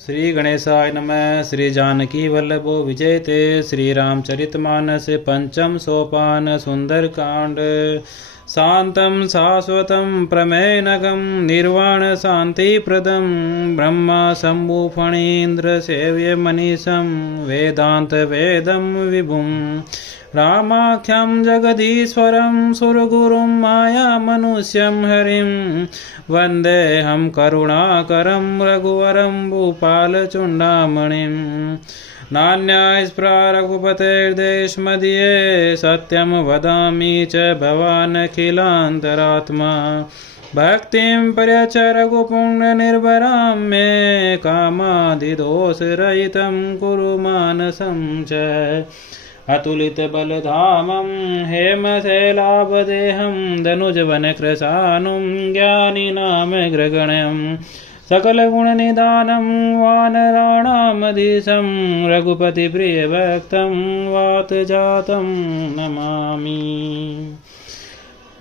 श्री गणेशाय नमः। श्री जानकी वल्लभो विजयते। श्री रामचरितमानस पंचम सोपान सुंदर कांड। शांतं शाश्वतं प्रमेयनगं निर्वाण शांतिप्रदं ब्रह्मा शंभु फणीन्द्र सेव्य मनीषं वेदांत वेदं विभुं रामाख्यं जगदीश्वरं सुरगुरुं माया मनुष्यं हरिं वन्देऽहं करुणाकरं रघुवरं भूपालचूडामणिं नान्यास्पृहा रघुपतेर्देशमदीये सत्यं वदामि च भवानखिलान्तरात्मा भक्तिं पर्यच रघुपुण्यनिर्भरां मे कामादिदोषरहितं कुरु मानसं च अतुलितबलधामं हेमशैलाभदेहं धनुजवनकृशानुं ज्ञानिनामग्रगण्यं सकलगुणनिधानं वानराणामधीशं रघुपतिप्रियभक्तं वातजातं नमामि।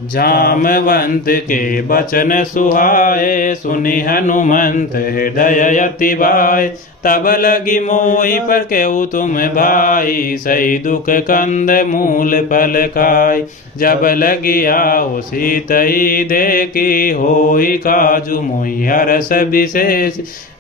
जामवंत के बचन सुहाए सुनि हनुमंत हृदय अति भाई तब लगी मोहि पर केहू तुम भाई सही दुख कंद मूल फल खाई जब लगी आओ सीतई देखी होई काजू मोहि हरस विशेष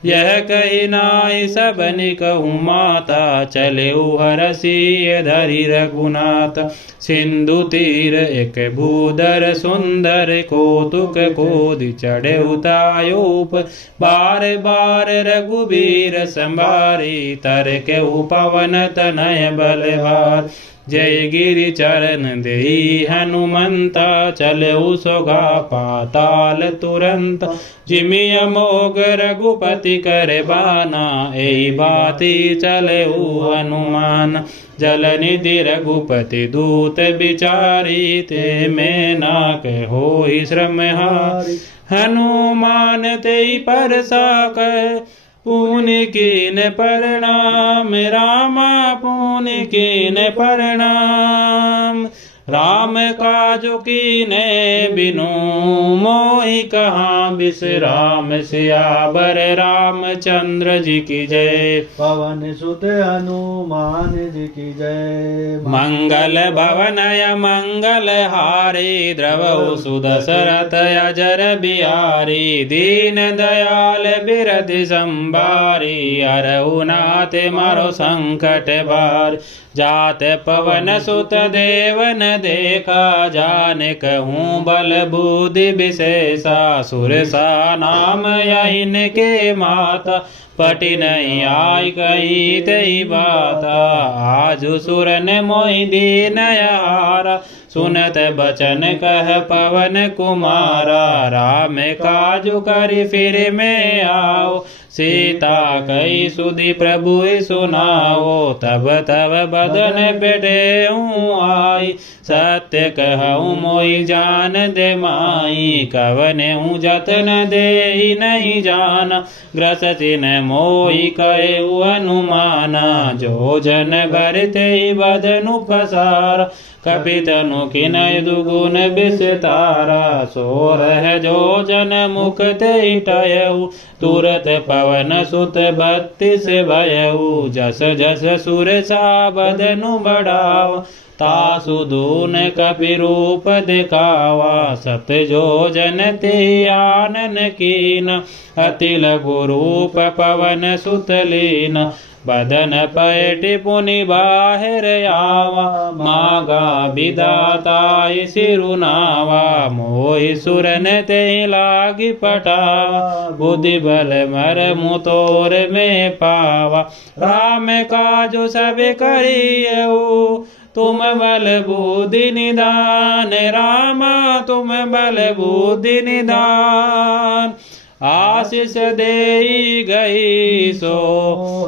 यह कही नाई सबनि कहूँ माता चले हरसी धरि रघुनाथ सिंधु तीर एक भूधर सुंदर कौतुक कोदि चढ़े उतायूप बार बार रघुबीर संभारी तर के पवन तनय बलवार जय गिरि चरण देई हनुमंता चले सोगा पाताल तुरंत जिमि अमोघ रघुपति करे बाना एहि बाती चले हनुमान जल निधि रघुपति दूत बिचारी ते में नाक होई श्रमहारी हनुमान तेहि परसाकर पुनि कीन प्रणाम रामा पुनि कीन प्रणाम राम काजु कीने बिनु मोहि कहाँ विश्राम सियावर रामचंद्र जी की जय पवन सुत हनुमान जी की जय मंगल भवनय मंगल हारी द्रवहु सुदशरथ अजर बिहारी दीन दयाल बिरधि संभारी हरहु नाथ मारो संकट भार जात पवन सुत देवन देखा जान कहूँ बल बुद्धि विशेषा सुरसा नाम यहीन के माता पटि नहीं आई कही तई बाता आजु सुरन मोहि दीन हारा सुनत बचन कह पवन कुमारा राम काजु करि फिर में आओ सीता कही सुधि प्रभु सुनाओ तब तब बदन बेटेऊँ आई सत्य कहूँ मोहि जान दे माई कवनेऊँ जतन दे नहीं जान ग्रसति न मोहि कहु हनुमाना जो जन भरते बदनु पसार कपितनु किनय दुगुन विस्तारा सोरह जो जन मुख ते टयऊ तुरत पवन सुत 32 भयऊ जस जस सुरसा बदनु बढ़ाव तासु दून कपि रूप दिखावा सत जो जन ते आनन कीन अति लघु रूप पवन सुत लीन बदन पैटि पुनि बाहिर आवा मागा विदाताई सिरुनावा मोहि सुरन ते लागी पटावा बुद्धि बल मर मुतोर में पावा राम काजु सब करियऊ तुम बल बुद्धि निदान रामा तुम बल बुद्धि निदान आशीष देई गई सो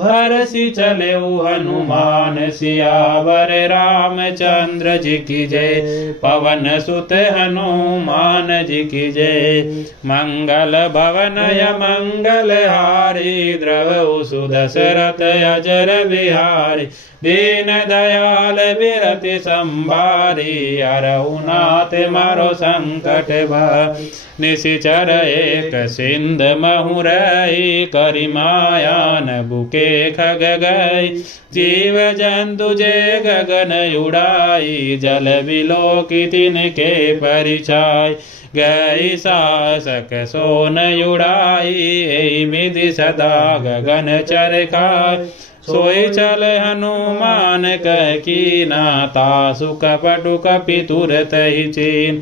हरसि चले हनुमान सियावर रामचंद्र जी की जय। पवन सुत हनुमान जी की जय। मंगल भवनय मंगल हारी द्रवहु सुदशरथ अजर बिहारी। दीन दयाल बिरति संभारी हरहु नाथ मारो संकट भारी। निशिचर एक सिंध महु रही करि माया न बुके खग गई। जीव जंतु जे गगन उड़ाई जल बिलोकी तिनके परिछाई। गई शासक सोन उड़ाई मिधि सदा गगन चरखाई। सोई चल हनुमान कह कीना तासु कपटु कपि तुरत ही चीन।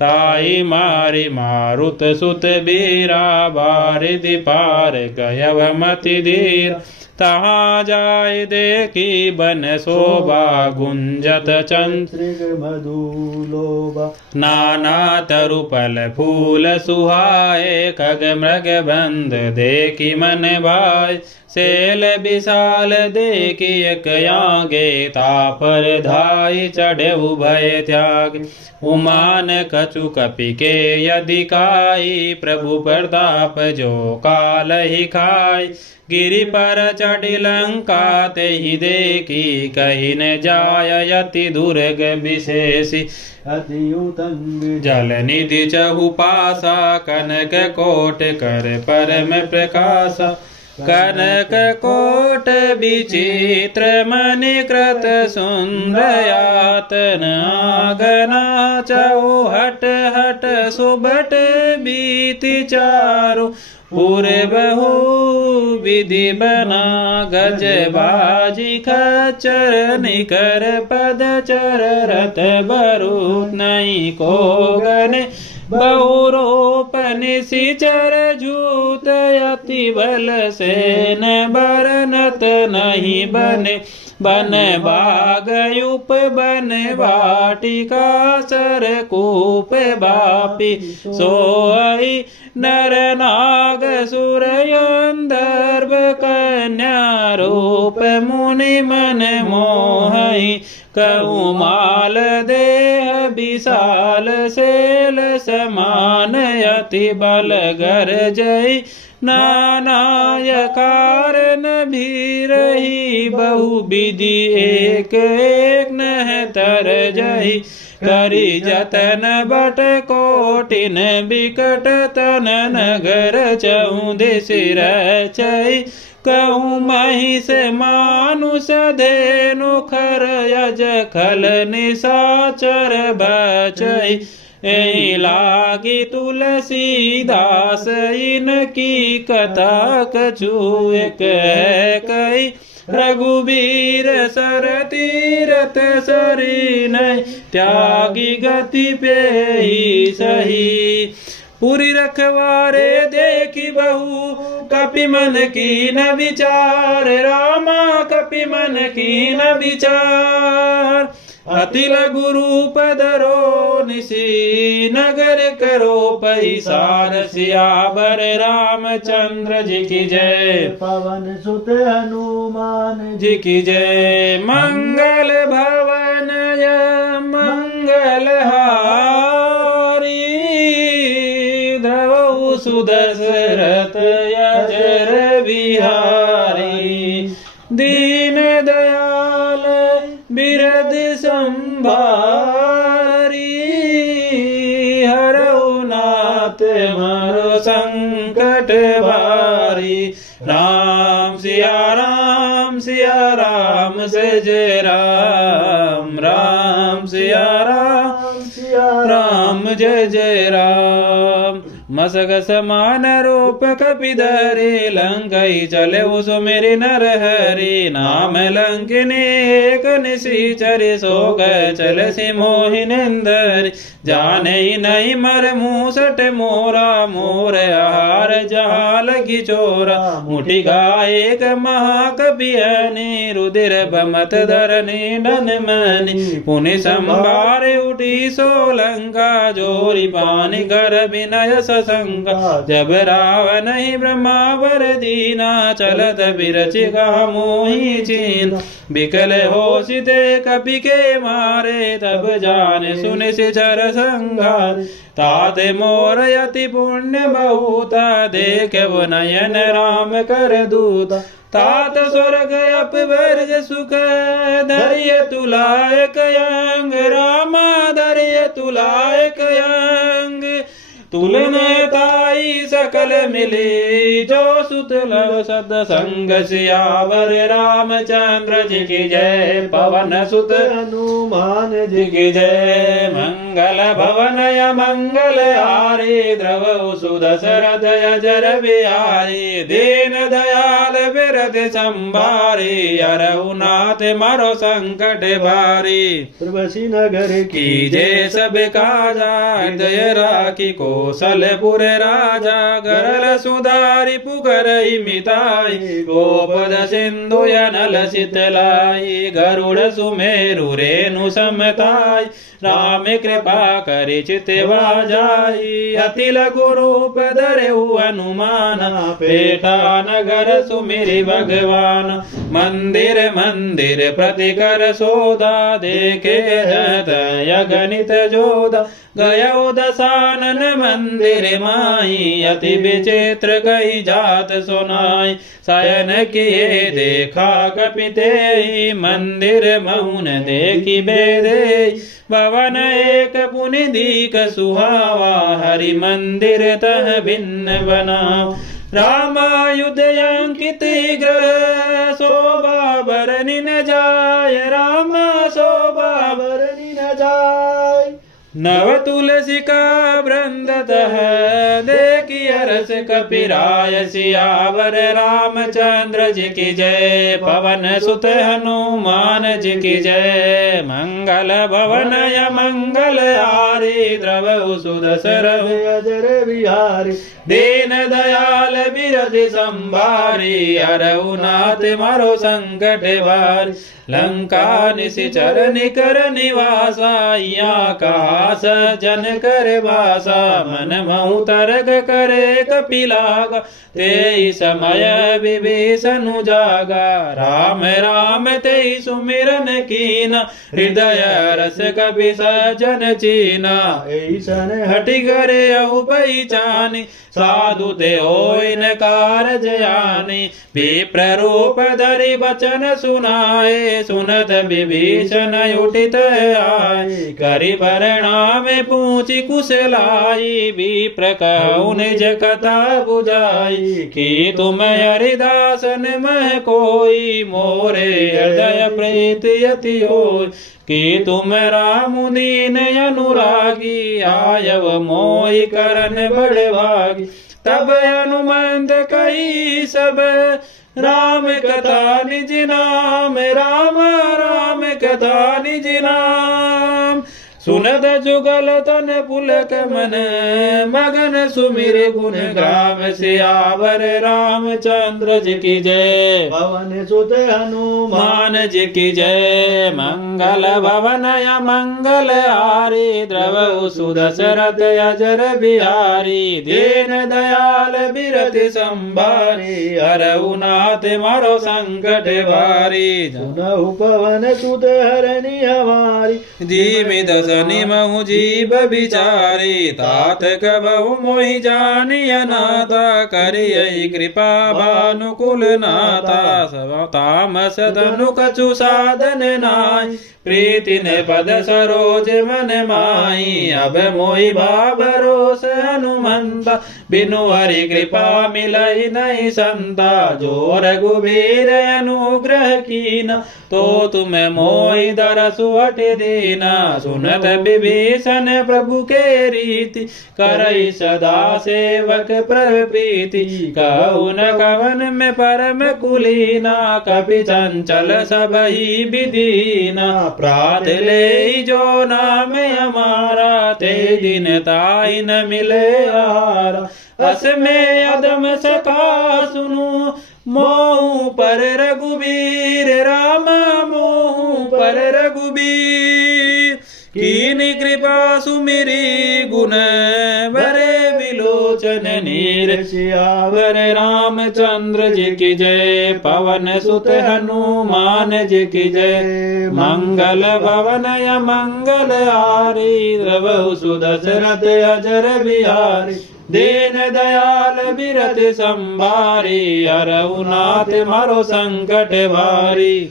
ताई मारी मारुत सुत बीरा बारिधि पार गयव मति धीर। तहाँ जाय देखी बन शोभा गुंजत चंद्र मधुलोभा। नाना तरु फल फूल सुहाए खग मृग बंद देखी मन भाई। सेल विशाल देखी एक आगे तापर धाई चढ़े उभय त्याग। उमान कछु कपि के अधिकाई प्रभु प्रताप जो काल ही खाई। गिरि पर चढ़ी लंका ते ही देखी कहीं न जाय अति दुर्ग विशेषी। अति उत्तंग जल निधि चहु पासा कनक कोट कर परम प्रकाशा। कनक कोट विचित्र मणिकृत सुंदरयातन आगना चहु हट हट सुबट बीति चारु। पूरे बहु विधि बना गज बाजी खच्चर निकर पद चर रथ बरु नहीं को गने। बहुरूप निशिचर जूत अति बल सेन बरनत नहीं बने। बन बाग उप बन वाटिका सर कूप बापी। सोई नर नाग सुर गंधर्व कन्या रूप मुनि मन मोहि। कौमाल देह विशाल सेल समान अति बल गर्जई। नानाय कारण भी रही बहु विधि एक एक नह तर जही। करी जतन बट कोटिन बिकट तन नगर चौदिस रचई। कहूँ महिष मानुष धेनु खर यज खल निशाचर बचई। एहि लागी तुलसीदास इनकी कथा कछु एक कई। रघुबीर सर तीरथ सरी नहीं त्यागी गति पे ही सही। पूरी रखवारे देखी बहु कपि मन की न विचार। रामा कपि मन की न विचार। अति लघु रूप धरो निसी नगर करो पैसार। सियावर रामचंद्र जी की जय। पवन सुत हनुमान जी की जय। मंगल भवन मंगल हारी द्रवहु सुदशरथ अजर बिहारी। दीन दयाल बिरद संभारी हरहु नाथ मारो संकट भारी। राम सिया राम जय जय राम। राम सिया राम जय जय राम। मसक समान रूप कपिधरे लंकई चले उसो मेरे नर हरि। नाम लंकिनी एक निशिचर सो गए चल सी मोहिनेंदर। जाने नहीं मर मूसट मोरा मोर आहार जहाँ लगी चोरा। मुठी गाय एक महाकपियनी रुधिर बमत धरनी डन मनी। पुनि संभार उठी सो लंका जोरी पानी कर विनय संगा। जब रावण ही ब्रह्मावर दीना, चलत बिरचिका मोहि चीन। बिकल होश ते कपि के मारे, तब जान सुन सिचर संगार। तात मोर यति पुण्य बहुता, देखव नयन राम कर दूता। तात स्वर्ग अपवर्ग सुख, धैर्य तुलायक अंग। रामा धैर्य तुलायक अंग। तुलन ताई सकल मिली, जो सुत लव सद संग। सियावर रामचंद्र जी की जय, पवन सुत हनुमान जी की जय। मंगल भवन या मंगल हारी, द्रव सुदशरथ अजर बिहारी। दीन दयाल बिरध संभारी, अरहुनाथ मरो संकट भारी। प्रभसी नगर की जय सब काजा, हृदय राखी कौशलपुर राजा। गरल सुधारी पुकर मिताई, गोपद सिंधु नल शीतलाई। गरुड़ सुमेरु रेणु समताई, राम कृपा करि चितवा जाई। अति लघु रूप धरहु हनुमान, पेटा नगर सुमिरि भगवान। मंदिर मंदिर प्रति कर सोदा, देखे हृदय गणित जोदा। गयो दशानन मंदिर माई, अति विचित्र कही जात सुनाई। शयन किए देखा कपिते, मंदिर मौन देखी बेदे। भवन एक पुनि दीक सुहावा, हरि मंदिर तह भिन्न बनावा। रामायुध अंकित ग्रह, शोभा बरनि न जाय। रामा शोभा बरनि न जाय। नव तुलसी का वृंद तह, देखी हरस कपिराय। सियावर रामचंद्र जी की जय, पवन सुत हनुमान जी की जय। मंगल भवन या मंगल हारी, द्रव सुदशरथ अजर बिहारी। दीन दयाल बिरधि संभारी, अरहुनाथ मरो संकट भारी। लंका निशिचर निकर निवासा, यहाँ कहा सजन कर वासा। मन महु तरक करे कपिलागा, ते समय विभीषण जागा। राम राम ते सुमिरन कीना, हृदय रस कपि सजन चीना। ऐसन हटि करे अहु पहचानी, साधु ते होइन कारज जानी। विप्र रूप धरि बचन सुनाए, सुनत विभीषण उठित आए। करि प्रणाम पूछि कुशलाई, विप्र कहु निज कथा बुझाई। कि तुम हरिदासन मह कोई, मोरे हृदय प्रीति अति होई। कि तुम राम दीन अनुरागी, आयव मोहि करन बड़भागी। तब हनुमंत कही सब, राम कथा निज नाम। राम राम कथा निज नाम। सुनत जुगल तन पुलक मन, मगन सुमिर गुण ग्राम। सियावर रामचंद्र जी की जय, पवन सुत हनुमान मान जी की जय। मंगल भवन या मंगल हारी, द्रव सुदशरथ अजर बिहारी। दीन दयाल बिरधि संभारी, अरहुनाथ मरो संकट भारी। सुनहु पवन सुत हरनि हमारी, जीवित निमहु जीव बिचारी। तात कबहु मोहि जानिय नाथा, करियै कृपा भानुकुल नाथा। सब तामस धनु कछु साधन नाई, प्रीति ने पद सरोज मन माई। अब मोहि भरोस हनुमंता, बिनु हरि कृपा मिलई नहीं संता। जो रघुबीर अनुग्रह कीना, तो तुम मोहि दरसु हट दीना। सुनत विभीषण प्रभु के रीति, करई सदा सेवक प्रप्रीति। कहु न कवन में परम कुलीना, कपि चंचल सबहि विदीना। प्रात ले जो नाम हमारा, ते दिन ताई न मिले आहारा। अस में अदम सखा सुनु, मोहु पर रघुबीर। रामा मोहु पर रघुबीर। कीनी कृपा सुमिरी गुण भरे बिलोचन गगन नीर। सियावर रामचंद्र जी की जय, पवन सुत हनुमान जी की जय। मंगल भवन या मंगल हारी, द्रवहु सुदशरथ अजर बिहारी। दीन दयाल बिरत संभारी, हरहु नाथ मारो संकट भारी।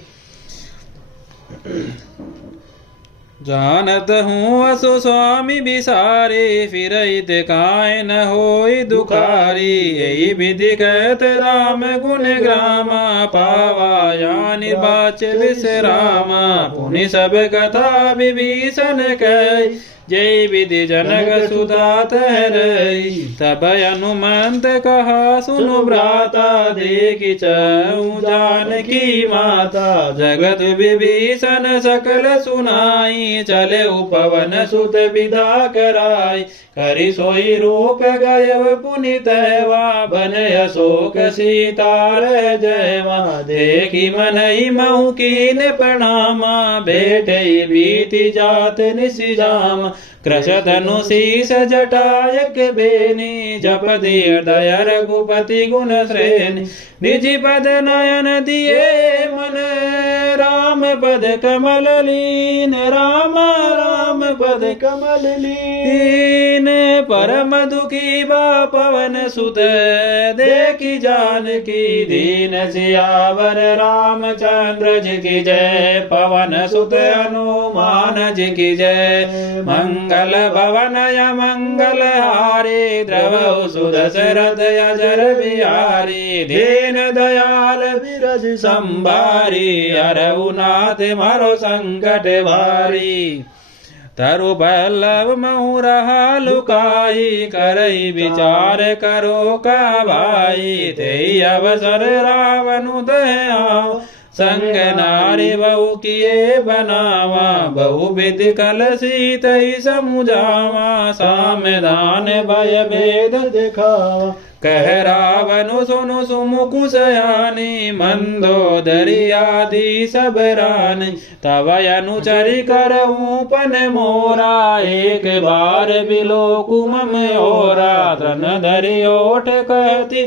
जानत हूँ असु स्वामी बिसारे, फिरहित काहे न होई दुखारी। यही विधि कहत राम गुण ग्रामा, पावा यानि बाच विश्रामा। पुनि सब कथा विभीषण कही, जय विधि जनक सुधा तहरई। तब हनुमंत कहा सुनु भ्राता, देखि चहु जानकी माता। जगत विभीषण सकल सुनाई, चले पवन सुत विदा कराई। करि सोई रूप गयव पुनि तैवा, बन अशोक सीतार जयवा। देखि मनहि महु कीन प्रणामा, भेटई बीति जात निशिजाम। कृश धनु शीस जटायक बेनी, जपति हृदय रघुपति गुण श्रेणी। निज पद नयन दिए मन, राम पद कमल लीन। राम राम पद कमल लीन। परम दुखी बा पवन सुत, देखि जानकी दीन। सियावर रामचंद्र जी की जय, पवन सुत हनुमान जी की जय। मंगल भवन या मंगल हारी, द्रवहु सुदशरथ अजर बिहारी। दीन दयाल बिरज संभारी, हरहु नाथ मारो संकट भारी। तरु बल्लभ महु रहा लुकाई, करई विचार करो का भाई। तेई अवसर रावण दय आओ, संग नारी बहु किए बनावा। बहु विधि कल सीतई समुझावा, सामधान भय भेद दिखावा। कह रावण सुनु सुमुख सयानी, मंदोदरी आदि सब रानी। तब अनुचरि करऊं पन मोरा, एक बार बिलोकु मम ओरा। तन धरि ओठ कहती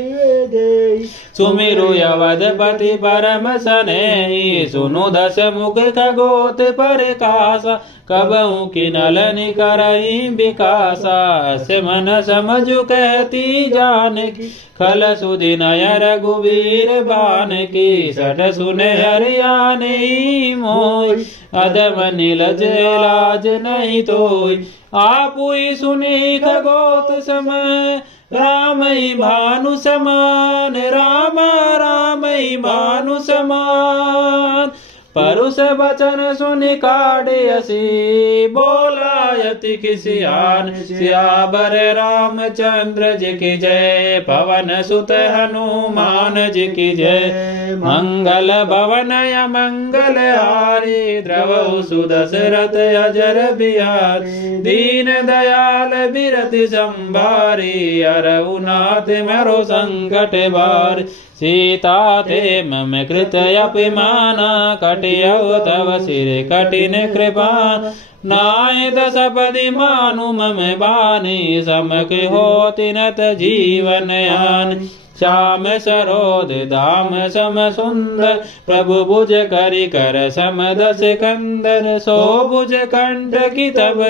सुमिरु अवधपति परम सनेही। सुनु दस मुख खगोत प्रकाशा, कबहु किनल निकरई विकासा। अस मन समझु कहती जानकी, खल सुधि नय रघुवीर बान की। सठ सुने हरियाणी मोई, अधम नीलज लाज नहीं तोई। आपुई सुनी खगोत समय, रामई भानु समान। राम रामई भानु समान। परुष वचन सुनि काढ़े हसी, बोलायति किसियान। सियावर रामचंद्र जी की जय, पवन सुत हनुमान जी की जय। मंगल भवन या मंगल हारी, द्रवहु सुदशरथ अजर बिहारी। दीन दयाल बिरति संभारी, हरहु नाथ मारो संकट भारी। सीता ते मम कृत अपिमाना, कटियौ तव सिर कठिन कृपान। नाय दशपदी मानु मम बानी, समक होति नत जीवन यान। श्याम सरोद धाम सम सुंदर, प्रभु भुज करि कर सम दस कंदर। सो भुज कंठ की तब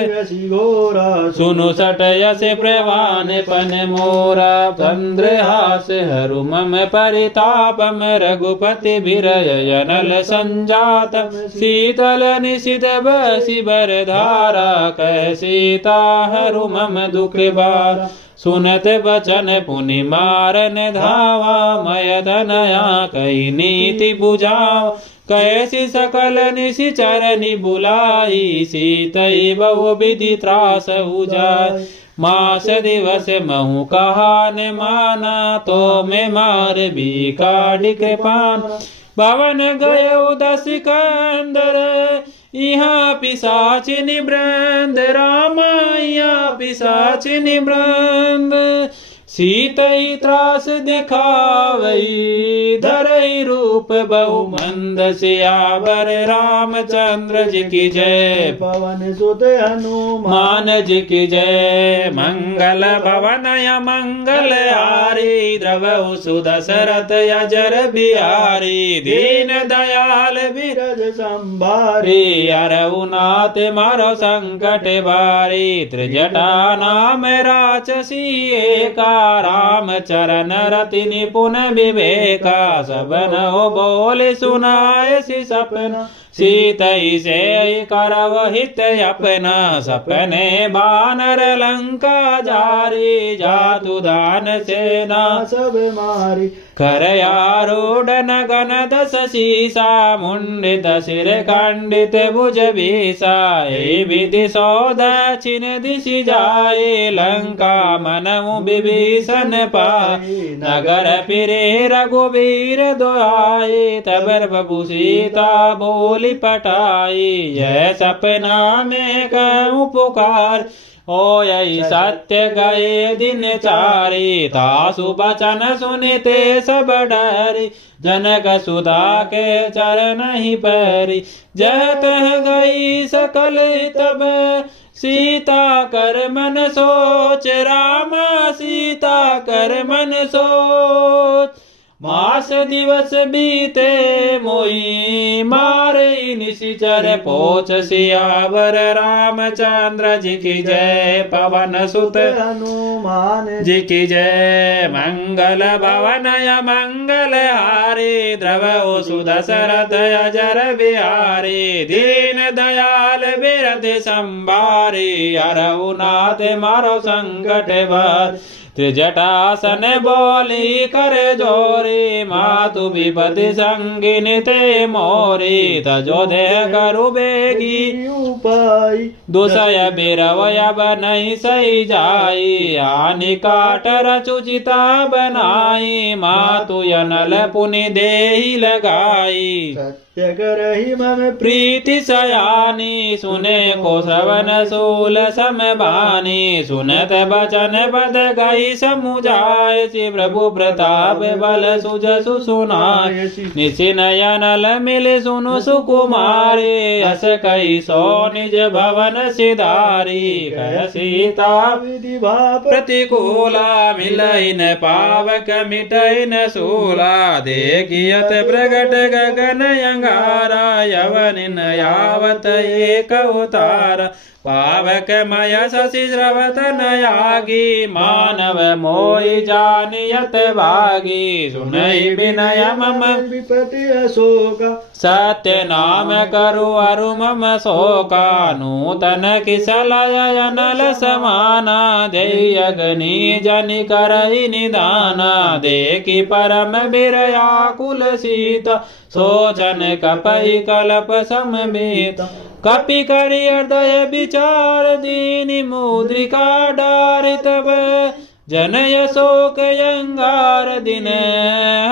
घोरा, सुनु सट यस प्रवान पन मोरा। चंद्रहास हरु मम परितापम, रघुपति बिरय अनल संजातम। शीतल निशित बसी बर धारा, कह सीता हरु मम दुख बारा। सुनत बचन पुनि मारन धावा, मय तनया कई नीति बुझावा। कैसी सकल निशिचरनि बुलाई, सीतई बहु विधि त्रास उजाय। मास दिवस महु कहान माना, तो में मार भी काढ़ कृपान। भवन गयो दस कंदर, यहाँ पिशाच निवृंद। राम यहाँ पिशाच निवृंद। सीतई त्रास दिखावई धरई रूप बहु मंद सियावर रामचंद्र जी की जय। पवन सुत हनुमान मान जी की जय। मंगल भवन या मंगल हारी द्रवहु सुदशरथ अजर बिहारी दीन दयाल बिरज संभारी अरहुनाथ मारो संकट बारी त्रिजटा नाम राचसी एका राम चरण रति निपुण विवेका सबन हो बोल सुनाए सी सपना सीतई से करवहित अपना सपने बानर लंका जारी जातु दान सेना सब मारी करयारूढ़ नगन दस शीसा मुंडित सिर खंडित भुज भीसा विधि सौ दक्षिण दिशि जाए लंका मनमु विभीषण पाए नगर फिरे रघुवीर दुआए तब प्रभु सीता बोली पटाई यह सपना में कहूँ पुकार ओ यही सत्य गए दिन चारी तासु बचन सुनते सब डरी जनक सुधा के चरण ही पैरी जह तह गई सकल तब सीता कर मन सोच राम सीता कर मन सोच मास दिवस बीते मोई मारे निशिचर पोच सियावर रामचंद्र जी की जय। पवन सुत हनुमान जी की जय। मंगल भवन या मंगल हारी द्रवहु सुदशरथ अजर बिहारी दीन दयाल बिरध संभारी अरहुनाथ मारो संकट भर त्रिजटासन बोली कर जोरी मातु विपति संगिनी ते मोरी तजोधे करु बेगी उपाय दुसय बिरवयब नहीं सही जाई आनि काट रचुचिता बनाई मातु यनल पुनि देहि लगाई सत्य करहि मम प्रीति सयानी सुने को श्रवण सूल समबानी सुनत बचन बद गई समुझाय श्री प्रभु प्रताप बल सुजसु सुनाय निशि नयनल मिल सुनु सुकुमारी अस कई सो निज भवन सिधारी कह सीता विधि भाप प्रतिकूला मिलई न पावक मिटई न सूला देखियत प्रगट गगन अंगारा यवन न यावत एक अवतार पावक मय शशि श्रवत नयागी मानव मोहि जानियत भागी सुनई विनय मम विपति अशोका सत्य नाम करु अरु मम शोका नूतन किसलय अनल समाना देय अग्नि जनि करहि निदाना देखि परम बिरयाकुल सीता सोचन कपहि कल्प सममेत कपि करि हृदय विचार दीनि मुद्रिका डारि तब जनय शोक अंगार दिन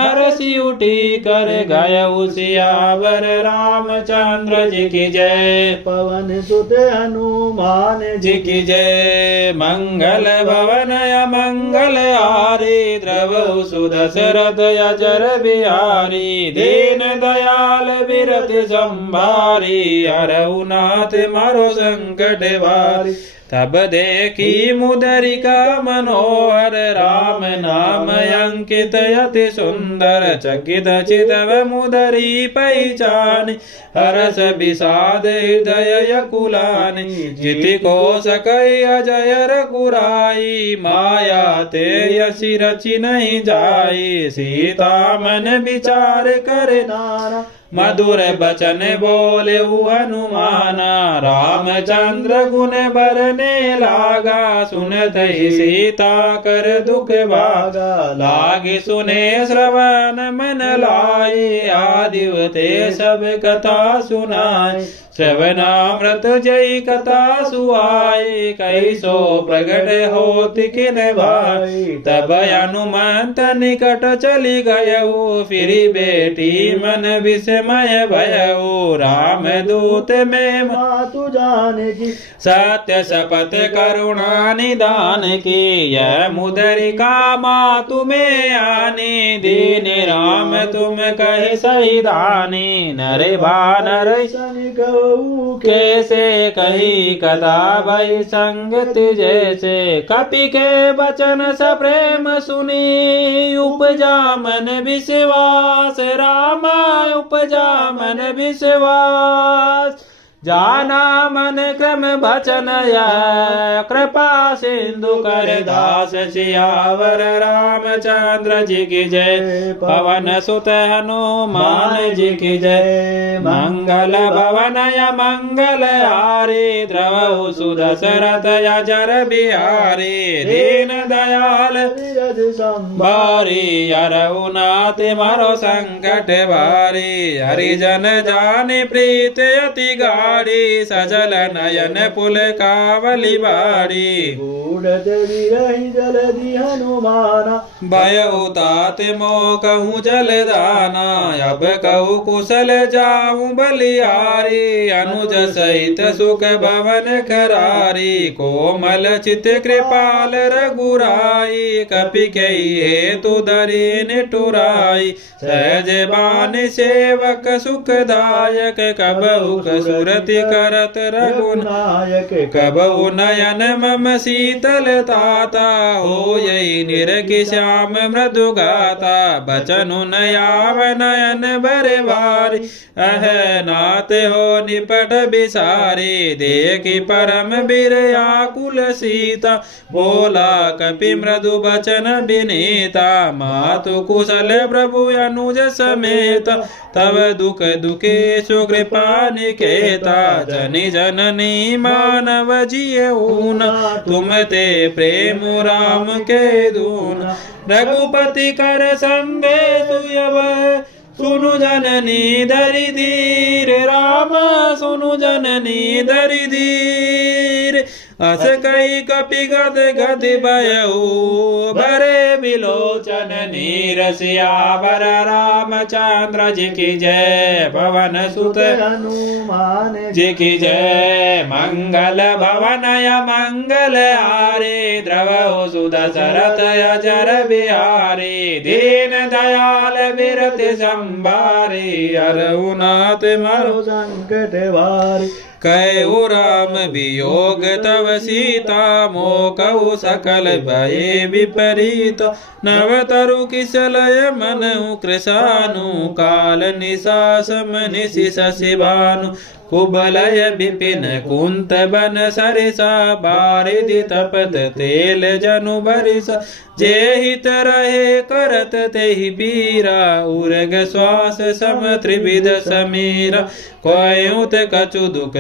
हरसि उठी कर गय सियावर रामचंद्र जी की जय। पवन सुत हनुमान जी की जय। मंगल भवन मंगल हारी द्रवहु सुदशरथ अजर बिहारी दीन दयाल बिरति संभारी अरहुनाथ मारो संकट भारी तब देखी मुदरिका मनोहर राम नाम अंकित अति सुंदर चकित चितव मुदरी पहचान हरस विषाद हृदय यकुलानि जिति को सकई अजय रघुराई माया ते यसी रचि नहीं जाई सीता मन विचार कर नारा मधुर बचन बोले हनुमाना रामचंद्र गुण बरने लागा सुनत ही सीता कर दुख भागा लागे सुने श्रवण मन लाई आदिवते सब कथा सुनाए श्रवणामृत जय कथा सुहाए, कैसो प्रगट होति किन भाई। तब हनुमंत निकट चली गयऊ, फिरी बेटी मन विस्मय भयऊ। राम दूत में मातु जानकी, सत्य शपथ करुणा निदान की। यह मुद्रिका मातु में आनी, दीन राम तुम कहि सही दानी। नरे बानर शनि कहू कैसे कही कथा भई संगति जैसे। कपि के वचन सप्रेम सुनी, उपजा मन विश्वास। रामा उपजा मन विश्वास, जाना मन क्रम भचन यह। कृपा सिंधु कर दास, सियावर रामचंद्र जी की जय। पवन सुत हनुमान जी की जय। मंगल भवन या मंगल हारी, द्रवहु सुदशरथ अजर बिहारी। दीन दयाल विरज बारी, अरहु नाथ मरो संकट भारी। हरिजन जानि प्रीत अति गाढ़ी, सजल नयन पुल कावली बाड़ी। बूढ़त विरहि जलधि हनुमाना, भय उतात मोह कहूँ जल दाना। अब कहूँ कुशल जाऊँ बलिहारी, अनुज सहित सुख भवन करारी। कोमल चित कृपाल रघुराई, कपि कही हेतु धरि निठुराई। सहज बान सेवक सुखदायक, कबहु कसुरति करत रघुनायक। कबहु नयन मम शीतल ताता, हो यही निरखि श्याम मृदु गाता। बचनु नयाव नयन बर भारी, अह नाथ हो निपट बिसारी। देखि परम बिरयाकुल सीता, बोला कपि मृदु बचन विनीता। मातु कुशल प्रभु अनुज समेत, तब दुख दुखेशु कृपा निकेता। जनि जननी मानव जियऊना, तुम ते प्रेम राम के दूना। रघुपति कर संदेशु यव, सुनु जननी धरि धीर। राम सुनु जननी धरि धीर। अस कई कपि गद गद भयऊ, भरे बिलोचन नीर। सियावर रामचंद्र जी की जय। पवन सुत हनुमान जी की जय। मंगल भवन या मंगल हारी, द्रवहु सुदशरथ अजर बिहारी। दीन दयाल विरत संभारी, अरहु नाथ मरो संकट भारी। कहु राम वियोग तव सीता, मोकहु सकल भये विपरीत। नव तरु किसलय मनहु कृशानु, काल निशा सम निशि शशि भानु। कुबलय विपिन कुंत बन सरिसा, बारिधि तपत तेल जनु बरिसा। जेहित रहे करत तेहि बीरा, उर्ग श्वास सम त्रिविध समीरा। कोयुत कछु दुख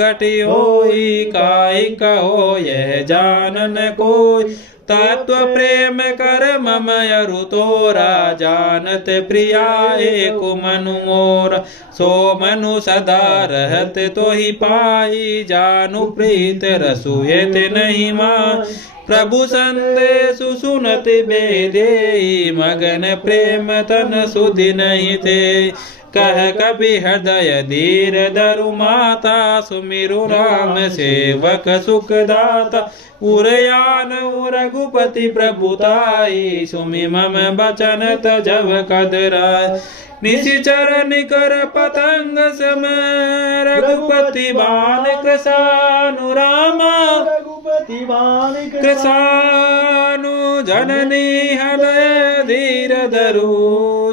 घटी होई, काई कहो यह जानन कोई। तत्व प्रेम कर मम अरु तोरा, जानत प्रिया एक मनु मोरा। सो मनु सदा रहत तोहि पाई, जानु प्रीत रसुयत नहीं माई। प्रभु संदेशु सुनत बेदेई, मगन प्रेम तन सुधि नहीं थे। कह कपि हृदय धीर धरु माता, सुमिरु राम सेवक सुखदाता। उरयान रघुपति प्रभुताई, सुमि मम बचन तजब कदराय। निशिचर निकर पतंग सम, रघुपति बाण कृशानु। रामा रघुपति बाण कृशानु, जननी हृदय धीर धरु।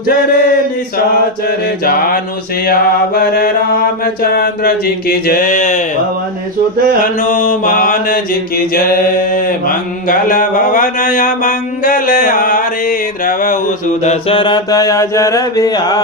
जरे निशाचर जानु, सियावर रामचंद्र जी की जय। पवन सुत हनुमान जी की जय। मंगल भवन या मंगल हारी, द्रवहु सुदशरथ अजर बिहारी।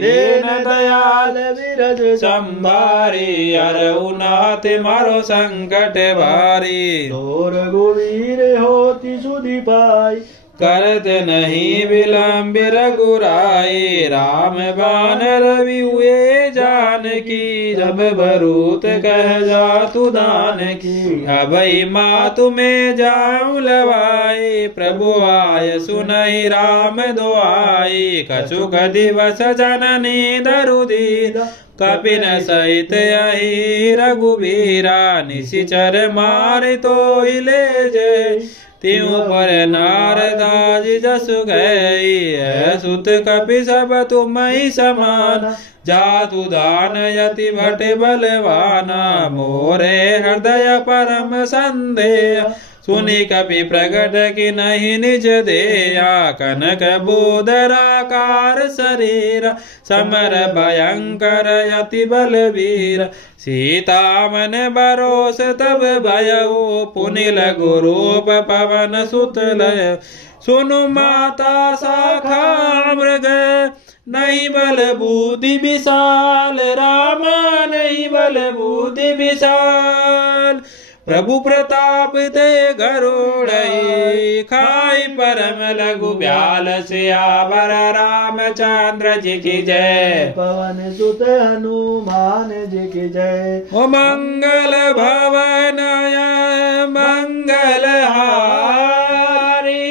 दीन दयाल विरज संभारी, अरहु नाथ मरो संकट भारी। तो रघुवीर होति सुधि पाई, करत नहीं विलंब रघुराई। राम बानर भी हुए जानकी, जब भरूत कह जा तू दान की। अभई माँ तुम्हें जाऊं लवाई, प्रभु आय सुनई राम दुआई। कछुक दिवस जननी दरुदीर, कपिन सहित यही रघुबीरा। निशिचर मार तो ले जय, त्यों पर नारदाज जसु गई। सुत कपि सब तुम ही समान, जातु दान यति भट बलवाना। मोरे हृदय परम संदेह, सुनि कपि प्रगट की नहीं निज देया। कनक बोधराकार शरीर, समर भयंकर यति बलवीर। सीता मन बरोस तब भयउ, पुनि लघु रूप पवन सुत लय। सुनु माता शाखा मृग, नहीं बल बुद्धि विशाल। राम नहीं बल बुद्धि विशाल, प्रभु प्रताप ते गरुड़ई। खाई परम लघु ब्याल, सियावर रामचंद्र जी की जय। पवन सुत हनुमान जी की जय। ओ मंगल भवन मंगल हारी,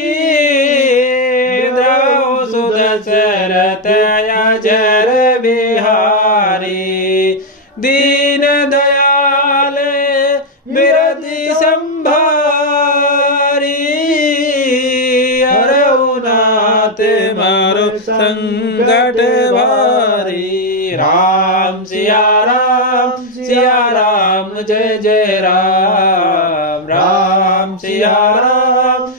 द्रव सुदशरथ अजर बिहारी। दीन दयाल बिरधि संभारी, हरउनाथ मारो संकट भारी। राम सिया राम जय जय राम। राम सिया राम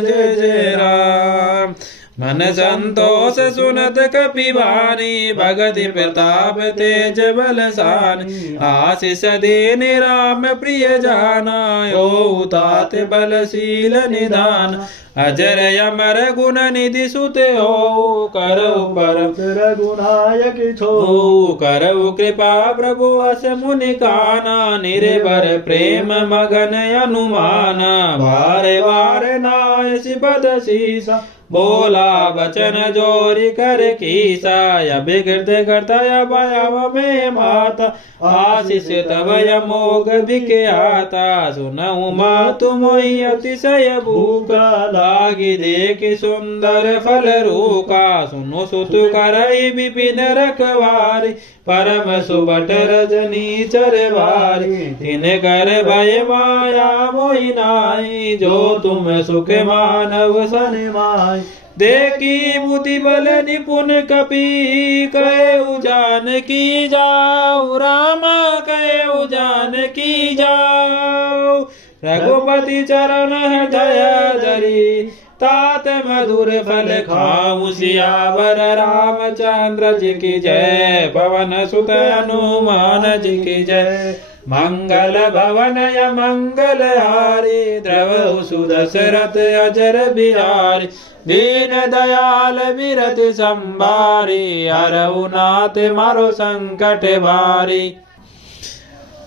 जय जय राम। मन संतोष सुनत कपिवानी, भगति प्रताप तेज बलसानी। आशीष देने राम प्रिय जाना, ओ तात बलशील निधान। अजर अमर गुण निधि सुत हो, करऊ परम रघुनायक छो। करऊ कृपा प्रभु अस मुनि काना। निर्भर प्रेम मगन अनुमाना, वारे वारे नाय सिपद सीसा। बोला बचन जोरी कर कीसा, बिगृत करता भयव में माता। आशीष तव मोग विख्याता, सुनऊ मातु मोहि अतिशय भूखा। लागी देख सुंदर फल रूका, सुनो सुत करई विपिन रखवारी। परम सुबट रजनी चरवारी, तिन कर भय माया मोहि नाई। जो तुम सुख मानव सन माई, देखी बुद्धि बल निपुण कपि। कहे जानकी जाऊ, राम कहे जानकी जाऊ। रघुपति चरण हृदय धरी, तात मधुर फल खाऊं। सियावर रामचंद्र जी की जय, पवन सुत हनुमान जी की जय। मंगल भवन या मंगल हारी, द्रव सुदशरथ अजर बिहारी। दीन दयाल बिरत संभारी, हरउनाथ मारो संकट भारी।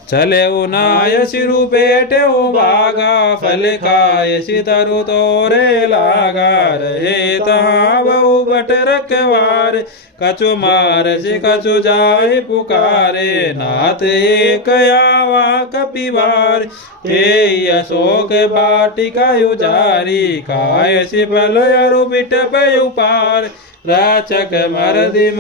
चले उनाय सिरु पेट भागा, फल खाय सितरु तोरे लागा। रहे तहाँ बहु बट रखवार, कछु मार से कछु जाय पुकारे। नाथ एक आवा कपिवार, ते अशोक बाटिका उजारी। काय सि बल अरु बिट पयु पार, राचक मरदि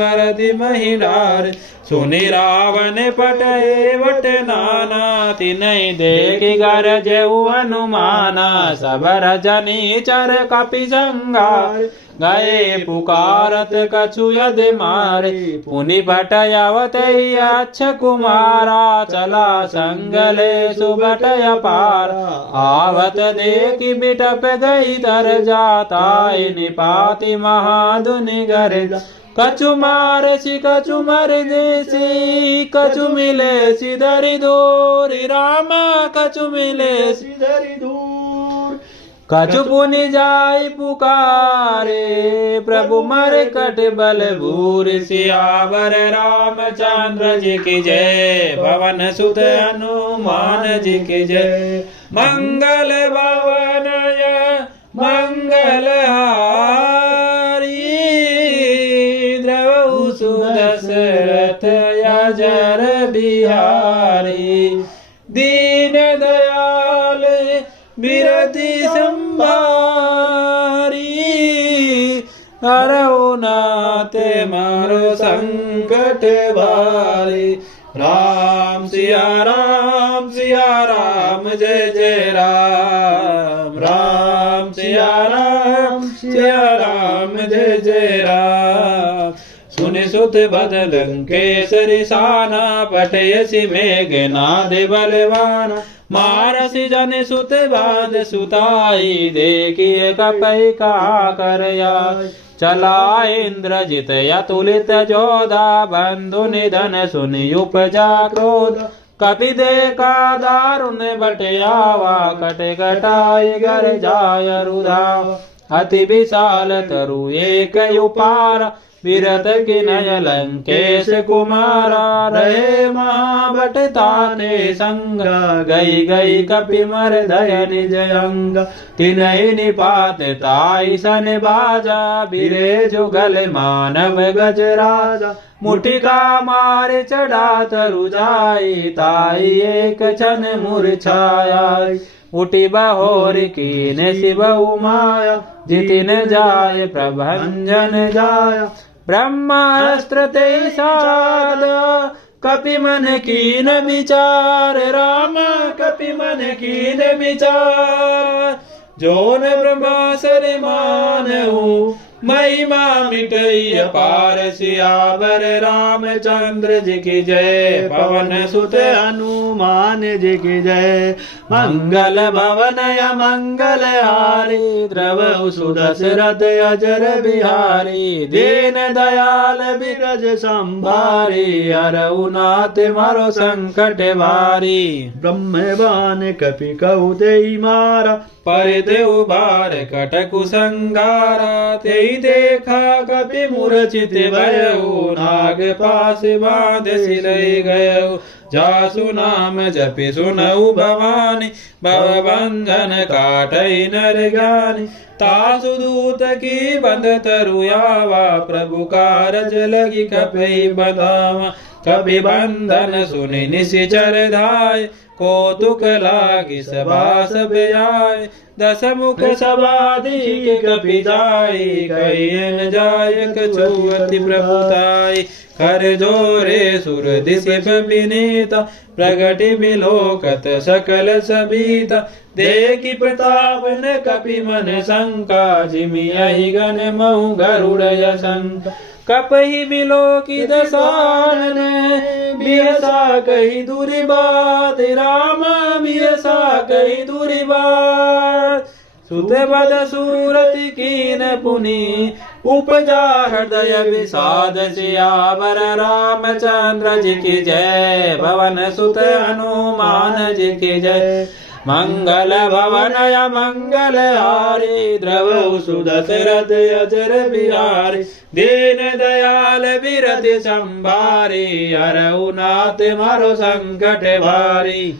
महिलार। सुनि रावण पटए वट नाना, तिनहि देखि गरजउ हनुमाना। सब रजनी चर कपि संगार, गए पुकारत कछु यदि मारे। पुनि पटयवतै अच्छ कुमारा, चला संगले सुबटय पारा। आवत देखि बिटप गई दर जाताय, निपाति महाधुनि गर। कछु मारसि कछु मर देसी, कछु मिले सिधरि दूर। राम कछु मिले सिधरि दूर, कछु पुनि जाय पुकारे। प्रभु मर कट बल भूर, सियावर रामचंद्र जी की जय। पवन सुत हनुमान जी की जय। मंगल भवन मंगलहारी द्रवहु सुदशरथ अजर बिहारी दीन दयाल बिरति संभारी हरऊ नाथ मारो संकट भारी राम सिया राम जय जय राम राम सिया राम जय जय राम सुनि सुत बदल केसरी साना पटयसि मेघनाद बलवाना मारसि जन सुत बाध सुताई देखिए कपई कहा कर चला इंद्रजित अतुलित जोधा बंधु निधन सुनि उपजा क्रोध कपि देखा दारुण बटयावा कट कटाई घर जाय रुधा अति विशाल तरु एक उपार विरत किनय लंकेश कुमारा रहे महाबट ताने संग गई गई कपि मर दय निज अंग तिनहि निपात ताई सन बाजा बिरे जुगल मानव गजराजा मुठिका मार चढ़ा तरु जाई ताई एक क्षण मूर्छाया उठी बहोर कीन शिव माया जितिन जाय प्रभंजन जाया ब्रह्मास्त्र ते साध कपि मन कीन विचार राम कपि मन कीन विचार जोन ब्रह्मासर मानहु महिमा मिटई अपार सियावर रामचंद्र जी की जय पवन सुत हनुमान जी की जय मंगल भवन मंगल हारी द्रवहु सुदशरथ अजर बिहारी दीन दयाल बिरज संभारी हरऊ नाथ मारो संकट भारी ब्रह्मवान कपि कहु देई मारा परिते उबार कटकु संगारा तेई देखा कपि मूर्छित भयउ नाग पास बांध सिलई गयउ जासु नाम जपि सुनऊ भवानी भवबंधन काटई नर ज्ञानी तासु दूत की बंध तरुयावा प्रभु कारज लगी कपि बधावा कपि बंधन सुनि निशिचर धाय कौतुक लागी सभा सब आए दस मुख सबाधि कपि जाई कहियन जायक चौअति प्रभुताई कर जोरे सुर दिशि विनीता प्रगटि बिलोकत सकल सबीता देखि प्रताप न कपि मन शंका जिमि अहि गण महु गरुड़ शंका कपहि बिलो की दसानन बिहसा कही दूरी बात राम बिहसा कही दूरी बात सुत बद सूरति कीन पुनि उपजा हृदय विषाद सियावर रामचंद्र जी की जय भवन सुत हनुमान जी की जय मंगल भवन मंगल हारी द्रवहु सुदशरथ अजर बिहारी दीन दयाल बिरति संभारी हरऊ नाथ मारो संकट भारी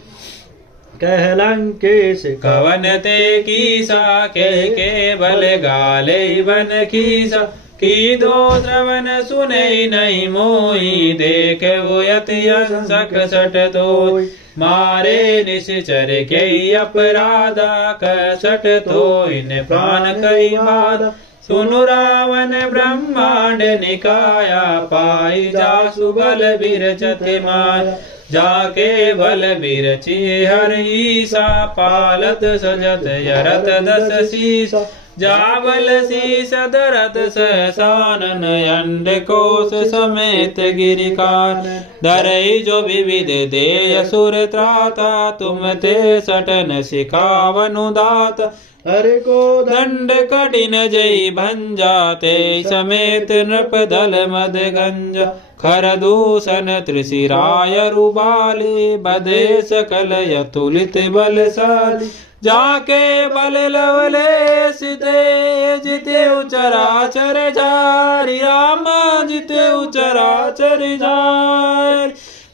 कह लंकेश कवन ते कीसा के बल गाले बन कीसा की दो श्रवण सुने नहीं मोई देख वो यति अंसक सट तोय मारे निश्चर के अपराधा कसट तो इन प्राण कई बाधा सुनु रावण ब्रह्मांड निकाया पाई जासु बल बिरचते माया जाके बल बिरची हर ईसा पालत सजत यरत दस शीसा जावल शीस दरत सहसानन अंड कोश समेत गिरिकान धरई जो विविध दे असुर त्राता तुम ते सटन सिखावनु दात हरे को दंड कठिन जय भंजा ते समेत नृप दल मद गंजा खर दूषण त्रिशिराय रुबाली बदे सकल यतुलित बलशाली जाके बल लवले सिते जिते उचराचर जारी राम जिते उचराचर जारी